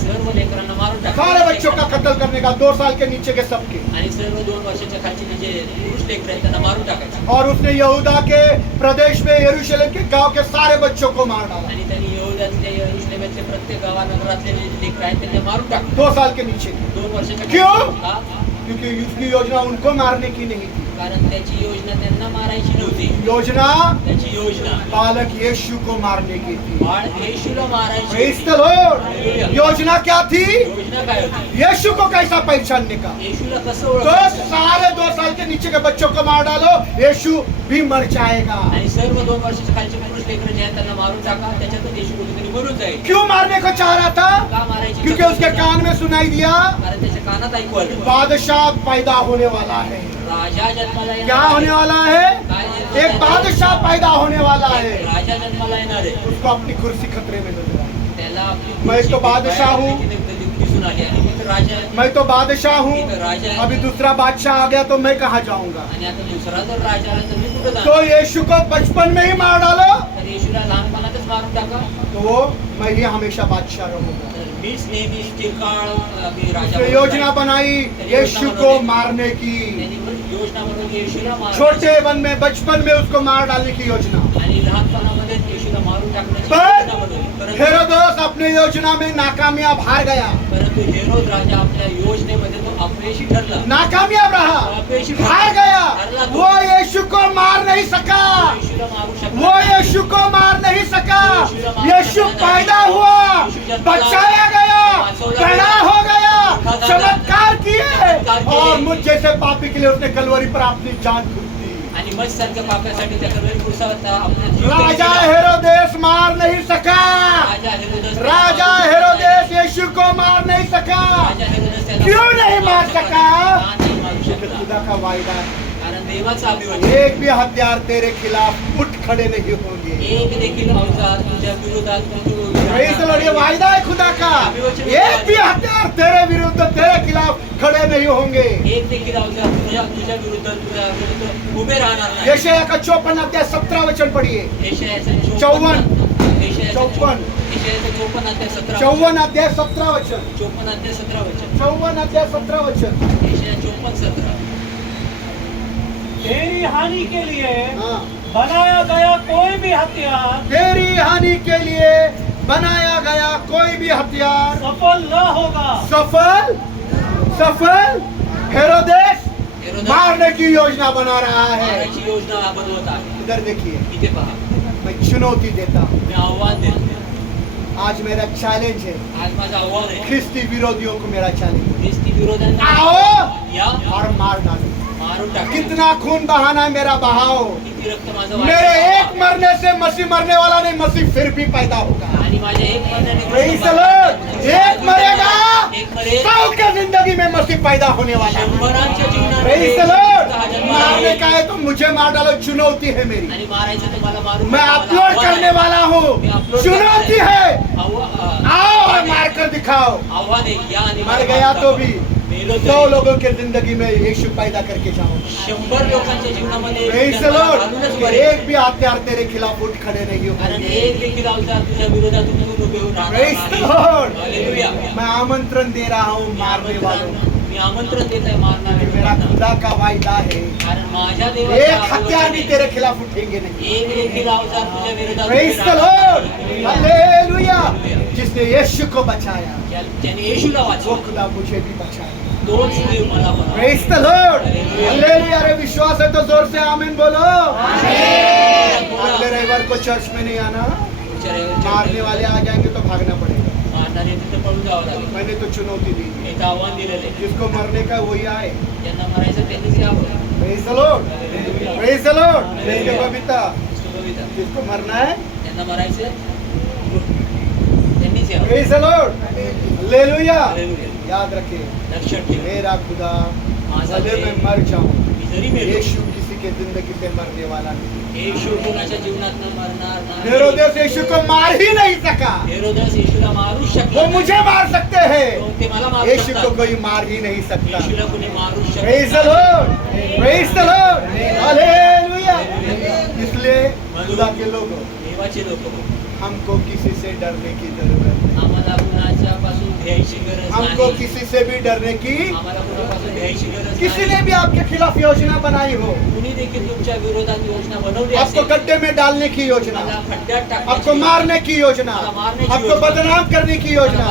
सर्व लेकरांना मारून सारे बच्चों का कत्ल करने का, 2 साल के नीचे के सबके। आणि सर्व 2 वर्षाच्या खालचे जे पुरुष लेकर आहेत त्यांना मारून टाकायचं. और उसने यहूदा के प्रदेश में यरूशलेम के गांव के सारे बच्चों को मार डाला, आणि त्यांनी यहूदातले यरूशलेमातले प्रत्येक गावानगरातले जे लेकर आहेत त्यांना मारून टाकलं. 2 साल के नीचे के। 2 वर्षाच्या क्यों? हा? क्योंकि उसकी योजना उनको मारने की नहीं थी। कारण त्याची योजना त्यांना मारायची नव्हती. योजना त्याची योजना बालक यीशु को मारने की थी। बाळ येशूला मारायची प्रेज होती. The Lord. योजना क्या थी? योजना काय होती? यीशु को कैसा पहचानने का? येशूला कसं तो ओळखायचं? सारे 2 साल के नीचे के बच्चों को मार डालो, यीशु भी मर जाएगा। आणि सर्व 2 वर्षाच्या खालचे पुरुष लेकर जे आहेत त्यांना मारून टाका, त्याच्यातच येशू कुठेतरी मरून जाईल. क्यों मारने को चाह रहा था? का मारायची? क्योंकि उसके कान में सुनाई दिया कारण त्याच्या कानात ऐकू आलं. बादशाह पैदा होने वाला है। राजा जन्माला येणार क्या आहे. होने वाला है? एक बादशाह पैदा होने वाला है। राजा जन्माला येणार आहे. उसको अपनी कुर्सी खतरे में नजर आई। त्याला आपली मैं कुर्सी तो बादशाह हूँ। देखील दिसून आली आणि मी तर राजा आहे. मैं तो बादशाह हूँ, मी तर राजा आहे. अभी दूसरा बादशाह आ गया तो मैं कहाँ जाऊंगा? आणि आता दुसरा जर राजा आला तर मी कुठे तो जाणार? यीशु को बचपन में ही मार डालो, तर येशूला लहानपणातच मारून टाका. तो मैं ही हमेशा बादशाह रहूंगा। तर मीच नेहमी चिरकाळ मी राजा उसने बनून योजना राहीन. बनाई यीशु को मारने की, त्यांनी योजना बनवली येशूला मारण्याची. छोटे वन में बचपन में उसको मार डालने की योजना। आणि लहानपणामध्ये येशूला मारून टाकण्याची पर योजना बनवली. हेरोदोस अपने योजना में नाकामयाब हार गया, परंतु हेरोद राजा आपल्या योजनेमध्ये तो अपयशी ठरला. नाकामयाब रहा, अपयशी हार गया। हारला तो. वो यीशु को मार नहीं सका, येशूला मारू शकला वो नाही. यीशु को मार नहीं सका। यीशु पैदा हुआ, बचाया गया, बड़ा हो गया, चमत्कार किए, और मुझ जैसे पापी के लिए उसने कलवरी पर अपनी जान फूंक दी। आणि मग सारख्या पाप्यासाठी त्या कलवरी क्रूसावर आपल्या जीव राजा दिला. हेरोदेस मार नहीं सका, राजा हेरोदेस राजा हेरोदेस यीशु को मार नहीं सका। राजा हेरोदेस त्याला क्यों नहीं मार सका? का नाही मारू शकला? खुदा का वायदा है, कारण देवाचा अभिवचन. एक भी हथियार तेरे खिलाफ उठ खड़े नहीं होंगे। एक देखील अवजार तुझ्या विरोधात Praise the Lord, ये वायदा है खुदा का, एक भी हथियार तेरे विरुद्ध तेरे खिलाफ खड़े नहीं होंगे। एक देखील अवजार तुझ्या विरुद्ध उभे राहणार नाही. यशायाह का 54 अध्याय 17 वचन पढ़िए। यशायाचं 54. 54 अध्याय 17 54 अध्याय 17 वचन, 54 अध्याय 17 वचन. 54 अध्याय 17 वचन। यशाया 54:17. तेरी हानि के लिए हाँ, बनाया गया कोई भी हथियार तेरी हानि के लिए बनाया गया कोई भी हथियार सफल न होगा। सफल हेरोदेस हेरोदेस मारने की योजना बना रहा है। मारण्याची योजना बनवत आहे. इधर देखिए, इथे पहा, मैं चुनौती देता हूँ, मी आव्हान देतो. आज मेरा चैलेंज है, आज माझं आव्हान आहे. ख्रिस्ती विरोधियों को मेरा चैलेंज है, ख्रिस्ती विरोधांना आओ या और मार डालो। मारून टाका. कितना खून बहाना है मेरा बहाओ, किती रक्त माझं मेरे वाहिलं. एक मरने से मसीह मरने वाला नहीं, मसीह फिर भी पैदा होगा। आणि माझ्या एक मरण्याने Praise the Lord. एक मरेगा, एक मरेल. 100 के जिंदगी में मसीह पैदा होने वाला है। शंभरांच्या Praise जीवनामध्ये the Lord. हा जन्म मारने आहे. का है तो मुझे मार डालो, चुनौती है मेरी। आणि मारायचं तुम्हाला मारून मैं टाका. अपलोड आव्हान करने आहे. वाला हूँ, मी upload चुनौती करणार है, आहे. आओ और मार कर दिखाओ। आव्हान आहे. या आणि मर गया तो भी मेलो 100 तरी. लोगों के जिंदगी में यीशु पैदा करके जाऊंगा। 100 लोकांच्या जीवनामध्ये Praise the जन्माला Lord. घालूनच मरेल. एक भी हथियार तेरे खिलाफ उठ खड़े नहीं कारण होंगे। एक देखील अवजार तुझ्या विरोधात उठून उभे राहणार Praise the नाही. Lord. हालेलुया. मैं आमंत्रण दे रहा हूँ मारने वालों को। मी आमंत्रण देत आहे मारणारे मेरा लोकांना. खुदा का वायदा है, कारण माझ्या एक देवाचा हथियार भी आशीर्वाद तेरे खिलाफ उठेंगे नहीं। एक देखील अवजार तुझ्या विरोधात Praise उभे the राहणार Lord. नाही. हालेलुया। जिसने यीशु को बचाया, ज्याने येशूला वो वाचवलं खुदा मुझे भी बचाया। तोच देव मला बनवला. Praise the Lord. हालेलुया। अरे विश्वास है तो जोर से आमीन बोलो। अगले रविवार को चर्च में नहीं आना, मारने वाले आ जाएंगे तो भागना पड़ेगा। मारणारे तिथे पळून जावं लागेल. मैंने तो चुनौती दी, एक आव्हान दिलेलं आहे. जिसको मरने का वही आए। ज्यांना मारायचं त्यांनीच यावं. Praise the Lord. Praise the Lord. देखिए बबीता, कविता. जिसको मरना है, ज्यांना मारायचं त्यांनीच यावं. Praise the Lord. Hallelujah. Hallelujah. याद रखिए, लक्षात ठेवा. मेरा खुदा माझा भले देव, मैं मर जाऊं, मी जरी मेलो, यीशु किसी के जिंदगी से मरने वाला नहीं। येशू कोणाच्या जीवनात न मरणार नाही. हेरोदेस यीशु को मार ही नहीं सका, हेरोदेस येशूला मारू शकला वो मुझे मार सकते हैं, तो ते मला मारू यीशु को शकतात. कोई मार ही नहीं सकता। येशूला कोणी मारू शकत Praise the नाही. Lord. Praise the Lord. Hallelujah. इसलिए खुदा के लोगों, देवाचे लोक हमको किसी से डरने की जरूरत नहीं, आम्हाला कुणाच्यापासून भ्यायची गरज हमको नाही. किसी से भी डरने की, आम्हाला कुणापासून भ्यायची गरज किसी नाही. ने भी आपके खिलाफ योजना बनाई हो, कुणी देखील तुमच्या विरोधात योजना बनवली आपको असेल, गड्ढे में डालने की योजना, मला खड्ड्यात आपको टाकण्याची, मारने की योजना, आपको बदनाम करने की योजना,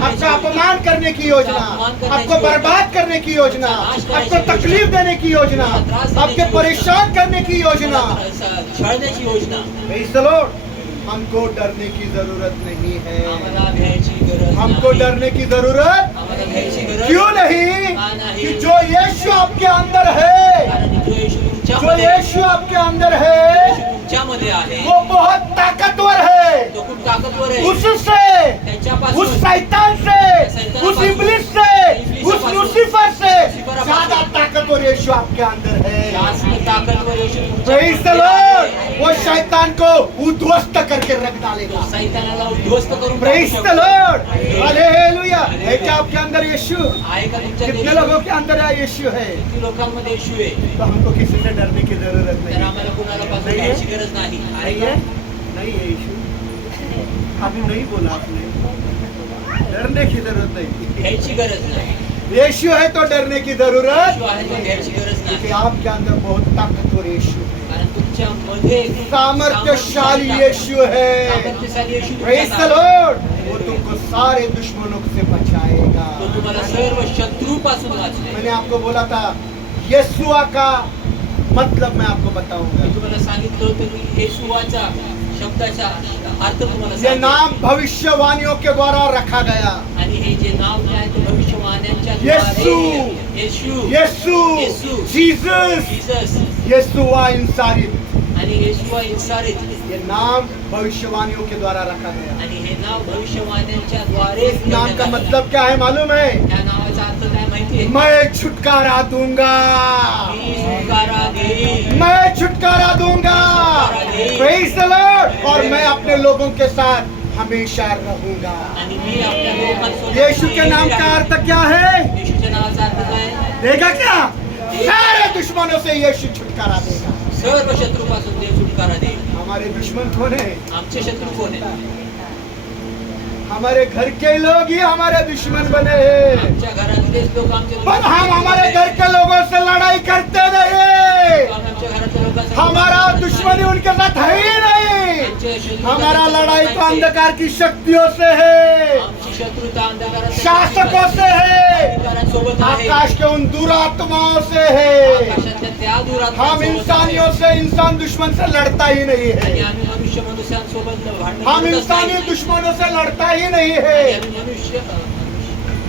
आपका अपमान करने की योजना, आपको बर्बाद करने की योजना, आपको तकलीफ देने की योजना, आपके परेशान करने की योजना। छळण्याची योजना, Praise the Lord. हमको डरने की जरूरत नहीं है, आम्हाला भ्यायची गरज हमको नाही. डरने की जरूरत आम्हाला भ्यायची गरज क्यों नहीं? का नाही? कि जो यीशु आपके अंदर है, कारण जो येशू जो तुमच्यामध्ये यीशु आपके अंदर है, तुमच्यामध्ये आहे वो बहुत ताकतवर है। तो खूप ताकदवर आहे. उससे, त्याच्यापासून उस शैतान से, उस इब्लिस से, उस लूसीफर से ज्यादा ताकतवर यीशु आपके अंदर है। जास्त ताकदवर येशू Praise the तुमच्यामध्ये Lord. लॉर्ड वो शैतान को उद्ध्वस्त करके रख डालेगा। तो सैतानाला उद्ध्वस्त करून प्रेज टाकू द शकतो। Lord, hallelujah. है क्या आपके अंदर यीशु? आहे का तुमच्या कितने देशात? लोगों के अंदर है यीशु है? किती लोकांमध्ये येशू आहे? तो हमको किसी से डरने की जरूरत तर नहीं है। आम्हाला कुणाला पासून नहीं है? घ्यायची गरज नाही आहे नहीं का? है? नहीं है यीशु। अभी नहीं बोला आपने, डरने की जरूरत नहीं। घ्यायची गरज नाही। यीशु है तो डरने की जरूरत, येशू आहे तो घ्यायची गरज क्योंकि नाही। आपके अंदर बहुत ताकतवर यीशु है, कारण तुमच्या मध्ये सामर्थ्यशाली यीशु है। सामर्थ्यशाली येशू प्रेज द लॉर्ड, वो तुमको सारे दुश्मनों से बचाएगा। तो तुम्हाला सर्व शत्रू पासून वाचवेल। मैंने आपको बोला था यीशुआ का मतलब मैं आपको बताऊंगा। मी तुम्हाला सांगितलं होतं की येशूवाचा शब्दाचा अर्थ तुम्हाला ये सांगेन। नाम भविष्यवाणियों के द्वारा रखा गया। आणि हे जे नाव जे आहे ते भविष्यवाण्यांच्या येशू, द्वारे येशू यीशु, येशू, जीसस, जीसस यीशुआ इंसारित, आणि येशूवा इन्सारित ये नाम भविष्यवाणियों के द्वारा रखा गया। आणि हे नाव भविष्यवाण्यांच्या द्वारे इस नाम का मतलब क्या है मालूम है? त्या नावाचा अर्थ काय माहिती आहे? मैं छुटकारा दूंगा, मी छुटकारा देईन। मैं छुटकारा दूंगा। Praise the Lord. और मैं अपने लोगों के साथ हमेशा रहूंगा। आणि मी आपल्या लोकांसोबत यीशु के नाम का अर्थ क्या है? येशूच्या नावाचा अर्थ काय? देगा क्या? सारे दुश्मनों से यीशु छुटकारा देगा। सर्व शत्रूपासून देव छुटकारा देईल। हमारे दुश्मन कौन है? आमचे शत्रू कोण आहेत? हमारे घर के लोग ही हमारे दुश्मन बने हैं। आमच्या घरातलेच लोक आमचे पर हम हमारे घर के लोगों से लड़ाई करते नहीं। आमच्या घरातल्या लोकांसाठी हमारा दुश्मनी उनके साथ है ही नहीं। आमचे शत्रू हमारा लड़ाई तो अंधकार की शक्तियों से है, आमची शत्रुता अंधकाराच्या शासकों से है, अधिकारांसोबत आहे। आकाश के उन दुरात्माओं से है। आकाशातल्या त्या हम दुरात्म्यांसोबत इंसानियों आहे। से, इंसान दुश्मन से लड़ता ही नहीं आणि है। आम्ही मनुष्यांसोबत भांडण हम करतच इंसानी नाही। दुश्मनों से लड़ता ही नहीं आणि है। आम्ही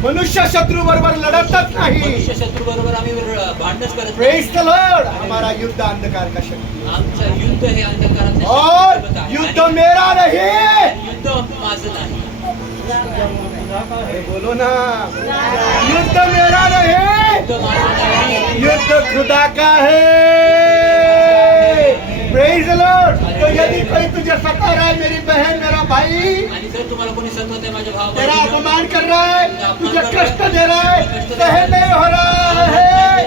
मनुष्य शत्रु बरोबर लढतच नाही। मनुष्य शत्रू बरोबर आम्ही भांडणच करत नाही। Praise the Lord. हमारा युद्ध अंधकार का शक्ति आमचं युद्ध हे अंधकारातल्या और शक्तीसोबत आहे। युद्ध आणि मेरा नहीं। युद्ध माझं नाही। अरे बोलो ना, युद्ध मेरा नहीं, युद्ध माझं नाही। युद्ध खुदा का है। Praise the Lord. तो यदि कोई तुझे सता रहा है, मेरी बहन, मेरा भाई, आणि जर तुम्हाला कोणी सतवते माझ्या तेरा भावा अपमान कर रहा है, तुझे कष्ट दे रहा है, सहन नहीं हो रहा है,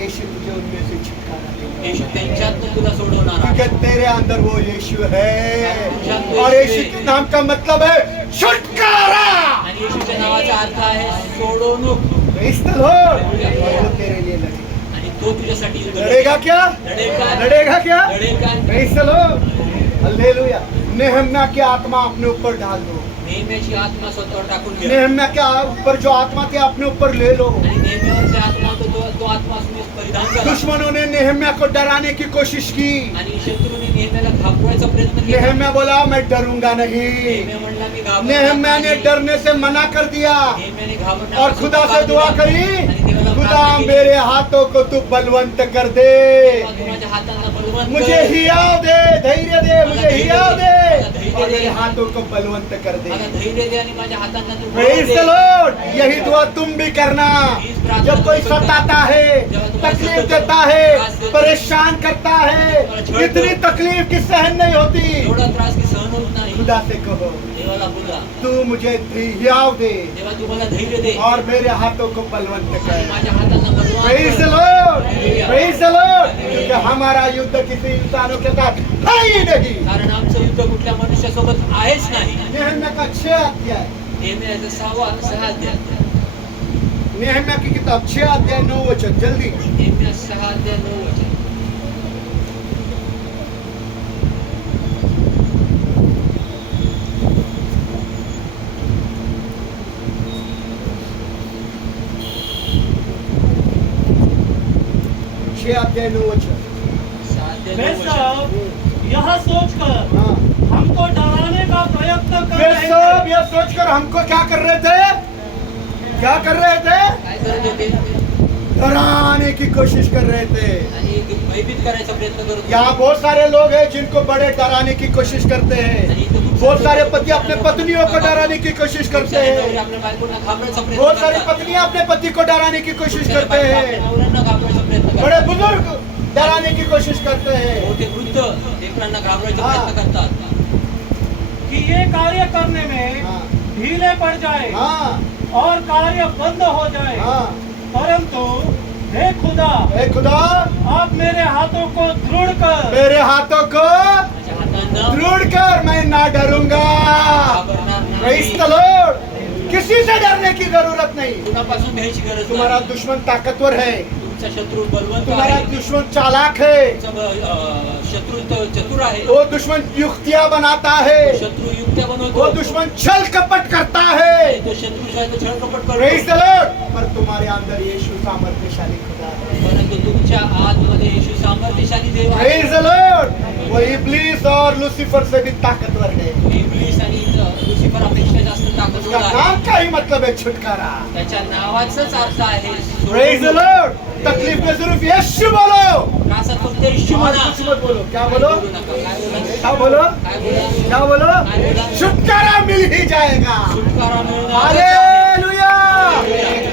यीशु तुझे उनमें से छुटकारा देगा। येशू त्यांच्यात तुला सोडवणार आहे। क्योंकि तेरे अंदर वो यीशु है। और यीशु के नाम का मतलब है छुटकारा। आणि येशूच्या नावाचा अर्थ आहे सोडवणूक। Praise the Lord. वो तेरे लिए लड़ेगा। आणि तो तुझ्यासाठी युद्ध लड़ेगा क्या? लढेल काय? लड़ेगा क्या? लढेल काय? Praise the Lord. हालेलुया। नेहम्या की आत्मा अपने ऊपर डाल दो। नेहमीची आत्मा स्वतःवर टाकून घे। नेहम्या के ऊपर जो आत्मा थी अपने ऊपर ले लो। आणि नेहमीची आत्मा तो आत्मा तुम्ही परिधान करा। दुश्मनों ने नेहम्या को डराने की कोशिश की। आणि शत्रूने नेहमीला थापवायचा प्रयत्न केला। नेहम्या बोला मैं डरूंगा नहीं। नेहम्या म्हणला मी घाबरणार नेहम्या ने नाही। डरने से मना कर दिया नेहम्याने घाबरण्यापासून और खुदा से दुआ करी, आणि देवाला खुदा प्रार्थना केली, मेरे हाथों को तू बलवंत कर दे, देवा, तू माझ्या हातांना बलवंत मुझे कर। हियाव दे, धैर्य दे, मुझे हियाव दे और मेरे हाथों को बलवंत कर दे। मला धैर्य दे आणि माझ्या हातांना तू बळ प्रेज दे। The Lord. यही दुआ तुम भी करना। जब कोई सताता है, तकलीफ देता है, परेशान करता है, इतनी तकलीफ की सहन नहीं होती, एवढा त्रास की सहन होत नाही। खुदा से कहो देवाला बोला, तू मुझे हियाव दे देवा तू मला धैर्य दे और मेरे हाथों को बलवंत आणि कर। माझ्या हातांना बलवंत प्रेज द कर। लॉर्ड। Praise the Lord. क्योंकि हमारा युद्ध किसी इंसानों के साथ है ही नहीं। कारण आमचं युद्ध कुठल्या मनुष्यासोबत आहेच नाही। नेहम्या का 6 अध्याय, नेहमीचं 6 अध्याय, नेहम्या की किताब 6 अध्याय 9 वचन, जल्दी। नेहमी 6 अध्याय 9 वचन। छह अध्याय 9 वचन। 6 अध्याय 9 वे वचन। सब यह सोचकर हाँ। हमको डराने का प्रयत्न कर वे रहे सब थे ये सोचकर हमको क्या कर रहे थे? क्या कर रहे थे? काय करत होते? डराने की कोशिश कर रहे थे। आणि भयभीत करायचा प्रयत्न करत होते। यहाँ बहुत सारे लोग हैं जिनको बड़े डराने की कोशिश करते हैं। बहुत सारे पति अपने पत्नियों को डराने की कोशिश करते हैं। आपल्या बायकोंना घाबरायचा प्रयत्न बहुत सारी करतात। पत्नियां अपने पती को डराने की कोशिश करते आपल्या हैं। नवऱ्यांना घाबरायचा प्रयत्न बड़े करतात। बुजुर्ग डराने की कोशिश करते हैं। मोठे वृद्ध लेकरांना घाबरवायचे हा. प्रयत्न करतात कि ये कार्य करने में हाँ, ढीले पड़ जाए हाँ, और कार्य बंद हो जाए, हाँ। परंतु हे खुदा, हे खुदा, आप मेरे हाथों को दृढ़ कर मेरे हाथों को माझ्या हातांना दृढ़ कर, मैं ना डरूंगा। घाबरणार Praise नाही. the Lord. किसी से डरने की जरूरत नहीं। कुणापासून भ्यायची गरज तुम्हारा नाही. दुश्मन ताकतवर है, तुमचा शत्रू बलवंत तुम्हारा आहे. दुश्मन चालाक है, तुमचा शत्रू चतुर आहे. वो दुश्मन युक्तियां बनाता है, शत्रू युक्त्या बनवतो. वो दुश्मन छल कपट करता है। तो शत्रू जो आहे तो छळकपट Praise करतो. the Lord. पर तुम्हारे अंदर यीशु सामर्थ्यशाली खुदा है। परंतु तुमच्या आतमध्ये येशू सामर्थ्यशाली देव आहे. Praise the Lord. वो इब्लीस और लूसीफर से भी ताकतवर है। इब्लीस आणि लुसिफर अपेक्षा जास्त ताकदवर उसका आहे. नाम का ही मतलब है छुटकारा। त्याच्या नावाचाच अर्थ आहे Praise the Lord. तकलीफ में सिर्फ यीशु बोलो, त्रासात फक्त येशू और म्हणा. कुछ मत बोलो। क्या बोलो? बोलू नका. काय बोला? क्या बोलो? काय बोला? क्या बोलो? छुटकारा मिल ही जाएगा। छुटकारा मिळणार. Hallelujah.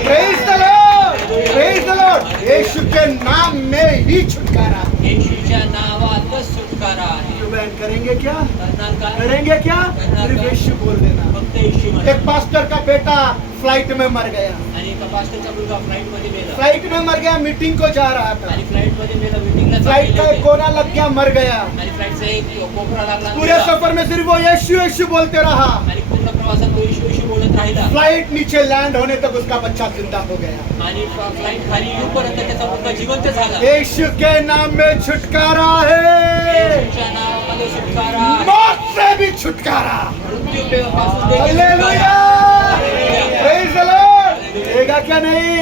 Praise the Lord. Praise the Lord. यीशु के नाम में ही छुटकारा। येशूच्या नावातच छुटकारा आहे. तो बहन करेंगे क्या? करणार काय? करेंगे क्या? सिर्फ यीशु बोल देना। फक्त येशू म्हणा. एक पास्टर का बेटा फ्लाइट में मर गया। आणि एका पास्टरचा मुलगा फ्लाइट मध्ये मेला. फ्लाइट में मर गया, मीटिंग को जा रहा था। आणि फ्लाइट मध्ये मेला. मीटिंगला फ्लाइट का एक कोना लग गया, मर गया। आणि फ्लाइटचा एक कोपरा लागला. पूरे सफर में सिर्फ वो यीशु यीशु बोलते रहा। आणि पूर्ण प्रवासात तो येशू येशू बोलत राहिला. फ्लाइट नीचे लैंड होने तक उसका बच्चा जिंदा हो गया। आणि फ्लाइट खाली येऊपर्यंत त्याचा मुलगा जिवंत झाला. यीशु के नाम में छुटकारा है, येशूच्या नावामध्ये छुटकारा आहे. मौत से भी छुटकारा। मृत्यूपासून देखील हालेलुया। Praise the Lord. देगा क्या नहीं?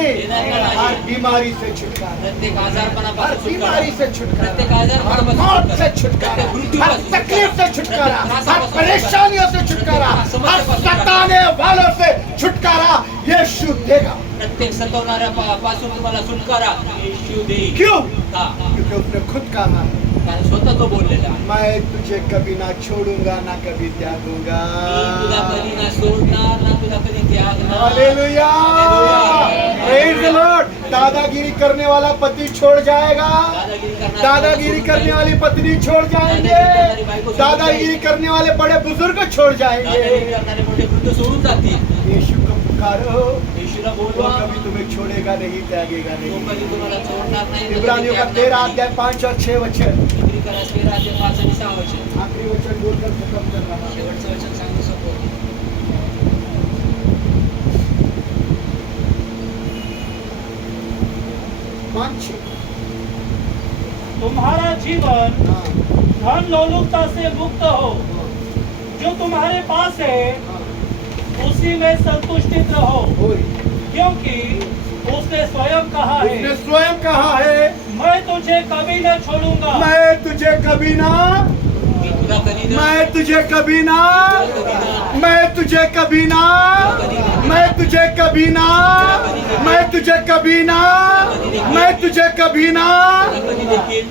हर बीमारी से छुटकारा, प्रत्येक हर आजारपणापासून छुटकारा. बीमारी से छुटकारा, प्रत्येक हर आजारपणापासून मौत से छुटकारा. छुटकारा, प्रत्येक हर मृत्यूपासून तकलीफ से छुटकारा, छुटकारा. हर परेशानियों से छुटकारा, हर सताने वालों से छुटकारा यीशु देगा। प्रत्येक सतवणाऱ्या पासून तुम्हाला छुटकारा येशू देईल. क्यों? का? क्योंकि उसने खुद कहा, कारण स्वतः तो बोललेला आहे. मैं तुझे कभी ना छोड़ूंगा ना कभी त्यागूंगा। मी तुला कधी ना सोडणार ना तुला कधी त्यागणार. हालेलुया। Praise the Lord. दादागिरी करने वाला पति छोड़ जाएगा, दादागिरी करने वाली पत्नी छोड़ जाएंगे, दादागिरी करने वाले बड़े बुजुर्ग छोड़ जाएंगे। दादागिरी करणारे मोठे वृद्ध सोडून जातील. यीशु को पुकारो, येशूला वो बोलवा. कभी तुम्हें छोड़ेगा नहीं, त्यागेगा तो नहीं। कधी तुम्हाला सोडणार नाही. तो कधी इब्रानियों का त्यागणार 13 नाही. अध्याय 5 और 6 वचन। विक्री करा 13 ते 5 आणि 6 वचन. आखिरी वचन बोलकर खत्म कर रहा हूं। शेवटचं वचन सांगू शकतो. 5-6। तुम्हारा जीवन हाँ, धन लोलुपता से मुक्त हो, जो तुम्हारे पास है उसी में संतुष्टित रहो, वही। क्योंकि उसने स्वयं कहा उसने है, स्वयं कहा है, मैं तुझे कभी न छोड़ूंगा, मैं तुझे कभी ना, मी तुला कधी ना मैं तुझे कभी ना, मैं तुझे कभी ना, मैं तुझे कधी ना, मैं तुझे कभी ना, मैं तुझे कभी ना, कधी देखील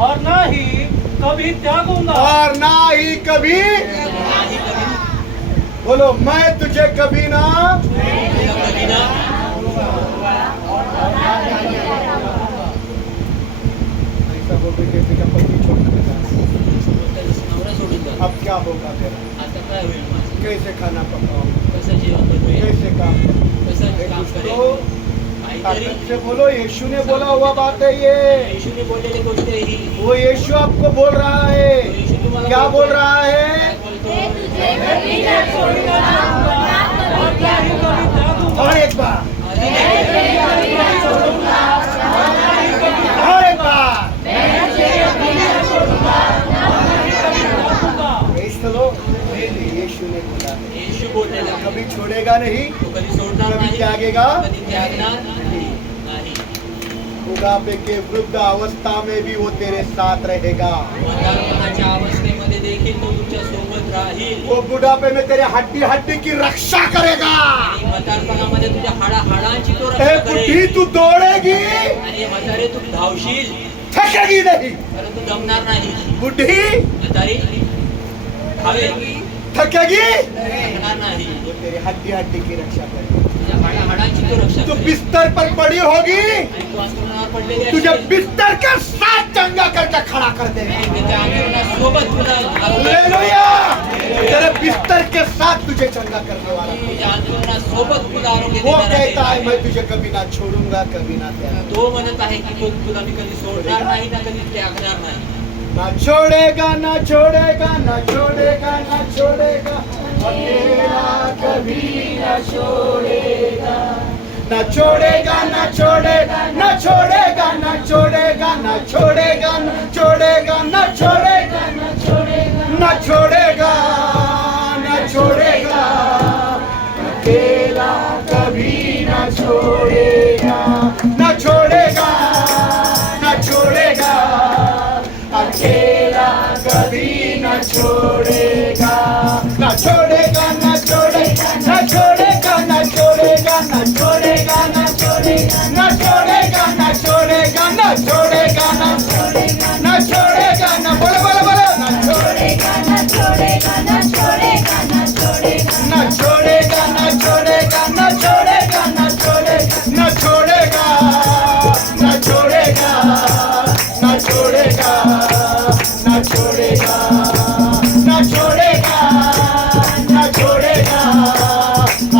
और ना ही कभी त्यागूंगा। और ना ही कभी, नाही कधी बोलो मैं तुझे कभी ना, तुला कधी ना ऐसा बोल के किसी का पति छोड़ देगा। नवरा सोडून जा. अब क्या होगा तेरा? आता काय होईल माझं? कैसे खाना पकाओ, कसं जेवण बनवेल? कैसे काम करो? कसं काम कुछ करेल? तो काहीतरी ताकत से बोलो, यीशु ने बोला हुआ बात है ये। येशूने बोललेली गोष्ट आहे ही. वो यीशु आपको बोल रहा है। येशू तुम्हाला क्या बोल रहा है? काय बोलतो? और ना ही कभी त्यागूंगा। और एक बार, अजून एक और एक बार। Praise the Lord. यीशु ने बोला है, येशू बोललेला आहे. कभी छोड़ेगा नहीं, तो कधी सोडणार कभी नाही. त्यागेगा कधी त्यागणार नाही. बुढ़ापे के वृद्ध अवस्था में भी वो तेरे साथ रहेगा। म्हातारपणाच्या अवस्थेमध्ये देखील तो तुमच्या सोबत राहील. वो बुढ़ापे में तेरे हड्डी हड्डी की रक्षा करेगा। आणि म्हातारपणामध्ये तुझ्या हाडांची तो ए रक्षा बुढ़ी करेल. तू दौड़ेगी, आणि म्हातारे तू धावशील थकेगी नहीं। परंतु दमणार नाही. बुढ़ी म्हातारी धावेल, थकेगी, थकणार नाही. वो तेरी हड्डी हड्डी की रक्षा करेगी। तुझ्या हाडांची तो रक्षा तू करेल. बिस्तर पर पड़ी होगी, आणि तू अंथरुणावर पडलेली तुझे असशील. बिस्तर के साथ चंगा करके खड़ा कर देगा। आणि त्या अंथरुणासोबत तुला हालेलुया! तेरे बिस्तर के साथ तुझे चंगा करने वाला है। तुझ्या अंथरुणासोबत तुला आरोग्य वो देणारा कहता है देव. मैं तुझे कभी ना छोड़ूंगा, कभी ना त्यागूंगा। तो म्हणत आहे की तो तुला मी कधी सोडणार नाही ना कधी त्यागणार नाही. ना छोड़ेगा, ना छोड़ेगा, ना छोड़ेगा, ना छोड़ेगा, अकेला कभी ना छोड़ेगा। ना छोड़ेगा, ना छोड़ेगा, ना छोड़ेगा, ना छोड़ेगा, ना छोड़ेगा, ना छोड़ेगा, ना छोड़ेगा, ना छोड़ेगा, ना छोड़ेगा, ना छोड़ेगा, अकेला कभी ना छोड़ेगा, ना छोड़ेगा, ना छोड़ेगा, अकेला कभी ना छोड़ेगा, ना छोड़ेगा, ना छोड़ेगा, ना छोड़ेगा, ना छोड़ेगा, ना छोड़ेगा, ना छोड़ेगा, ना छोड़ेगा, ना छोड़ेगा, ना छोड़ेगा, ना छोड़ेगा, ना छोड़ेगा, ना बोलो बोलो बोलो, ना छोड़ेगा, ना छोड़ेगा, ना छोड़ेगा, ना छोड़ेगा, ना छोड़ेगा, ना छोड़ेगा, ना छोड़ेगा, ना छोड़ेगा, ना छोड़ेगा, ना छोड़ेगा, ना छोड़ेगा, ना छोड़ेगा, ना छोड़ेगा, ना छोड़ेगा,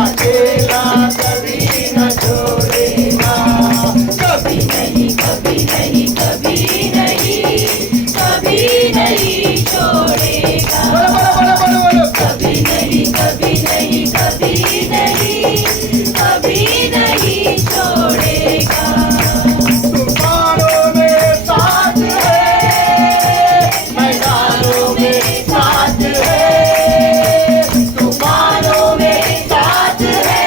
अकेला कभी ना छोड़ेगा, कभी नहीं, कभी नहीं, कभी नहीं, कभी नहीं छोड़ेगा। बोलो बोलो बोलो बोलो बोलो, कभी नहीं, कभी नहीं, कभी नहीं, कभी नहीं छोड़ेगा। तूफानों में साथ है, मैदानों में साथ है, तूफानों में साथ है,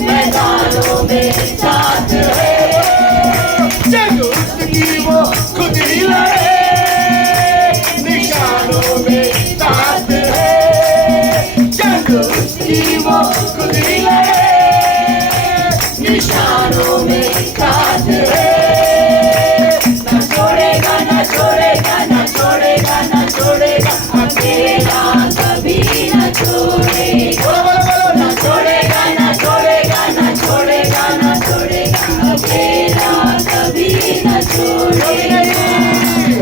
मैदानों में साथ है, जंग उसकी वो खुद ही लड़े, निशानों में साथ है, जंग उसकी वो खुद ही लड़े, निशानों में साथ है, ना छोड़ेगा, ना छोड़ेगा, ना छोड़ेगा, ना छोड़ेगा, अकेला कभी ना छोड़ेगा, बोलो बोलो बोलो, ना छोड़ेगा, ना छोड़ेगा, ना छोड़ेगा, ना छोड़ेगा, अकेला कभी न छोड़ेगा।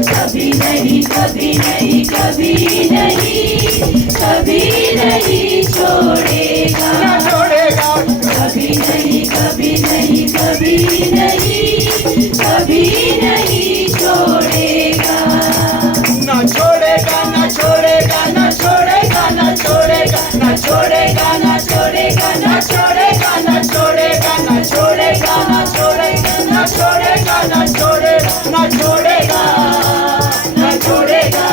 कभी नहीं, कभी नहीं, कभी नहीं, कभी नहीं छोड़ेगा। ना छोड़ेगा, कभी नहीं, कभी नहीं, कभी नहीं, कभी नहीं छोड़ेगा। ना छोड़ेगा, ना छोड़ेगा, ना छोड़ेगा, ना छोड़ेगा, ना छोड़ेगा, ना छोड़ेगा, ना छोड़ेगा, ना छोड़ेगा, ना छोड़ेगा, ना छोड़ेगा, ना छोड़ेगा, ना छोड़ेगा, ना छोड़ेगा, ना छोड़ेगा,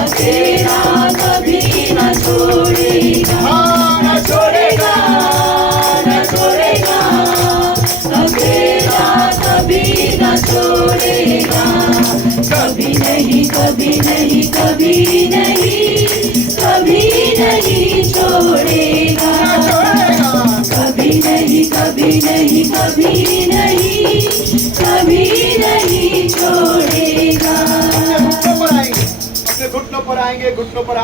अकेला कभी न छोड़ेगा। हाँ ना छोड़ेगा, न छोड़ेगा, अकेला कभी न छोड़ेगा। कभी नहीं, कभी नहीं, कभी नहीं, कभी नहीं छोड़ेगा। ना छोड़ेगा, कभी नहीं, कभी नहीं, कभी नहीं, कभी नहीं छोड़ेगा। अपने घुटनों पर आएंगे, घुटनों पर आएंगे, घुटनों पर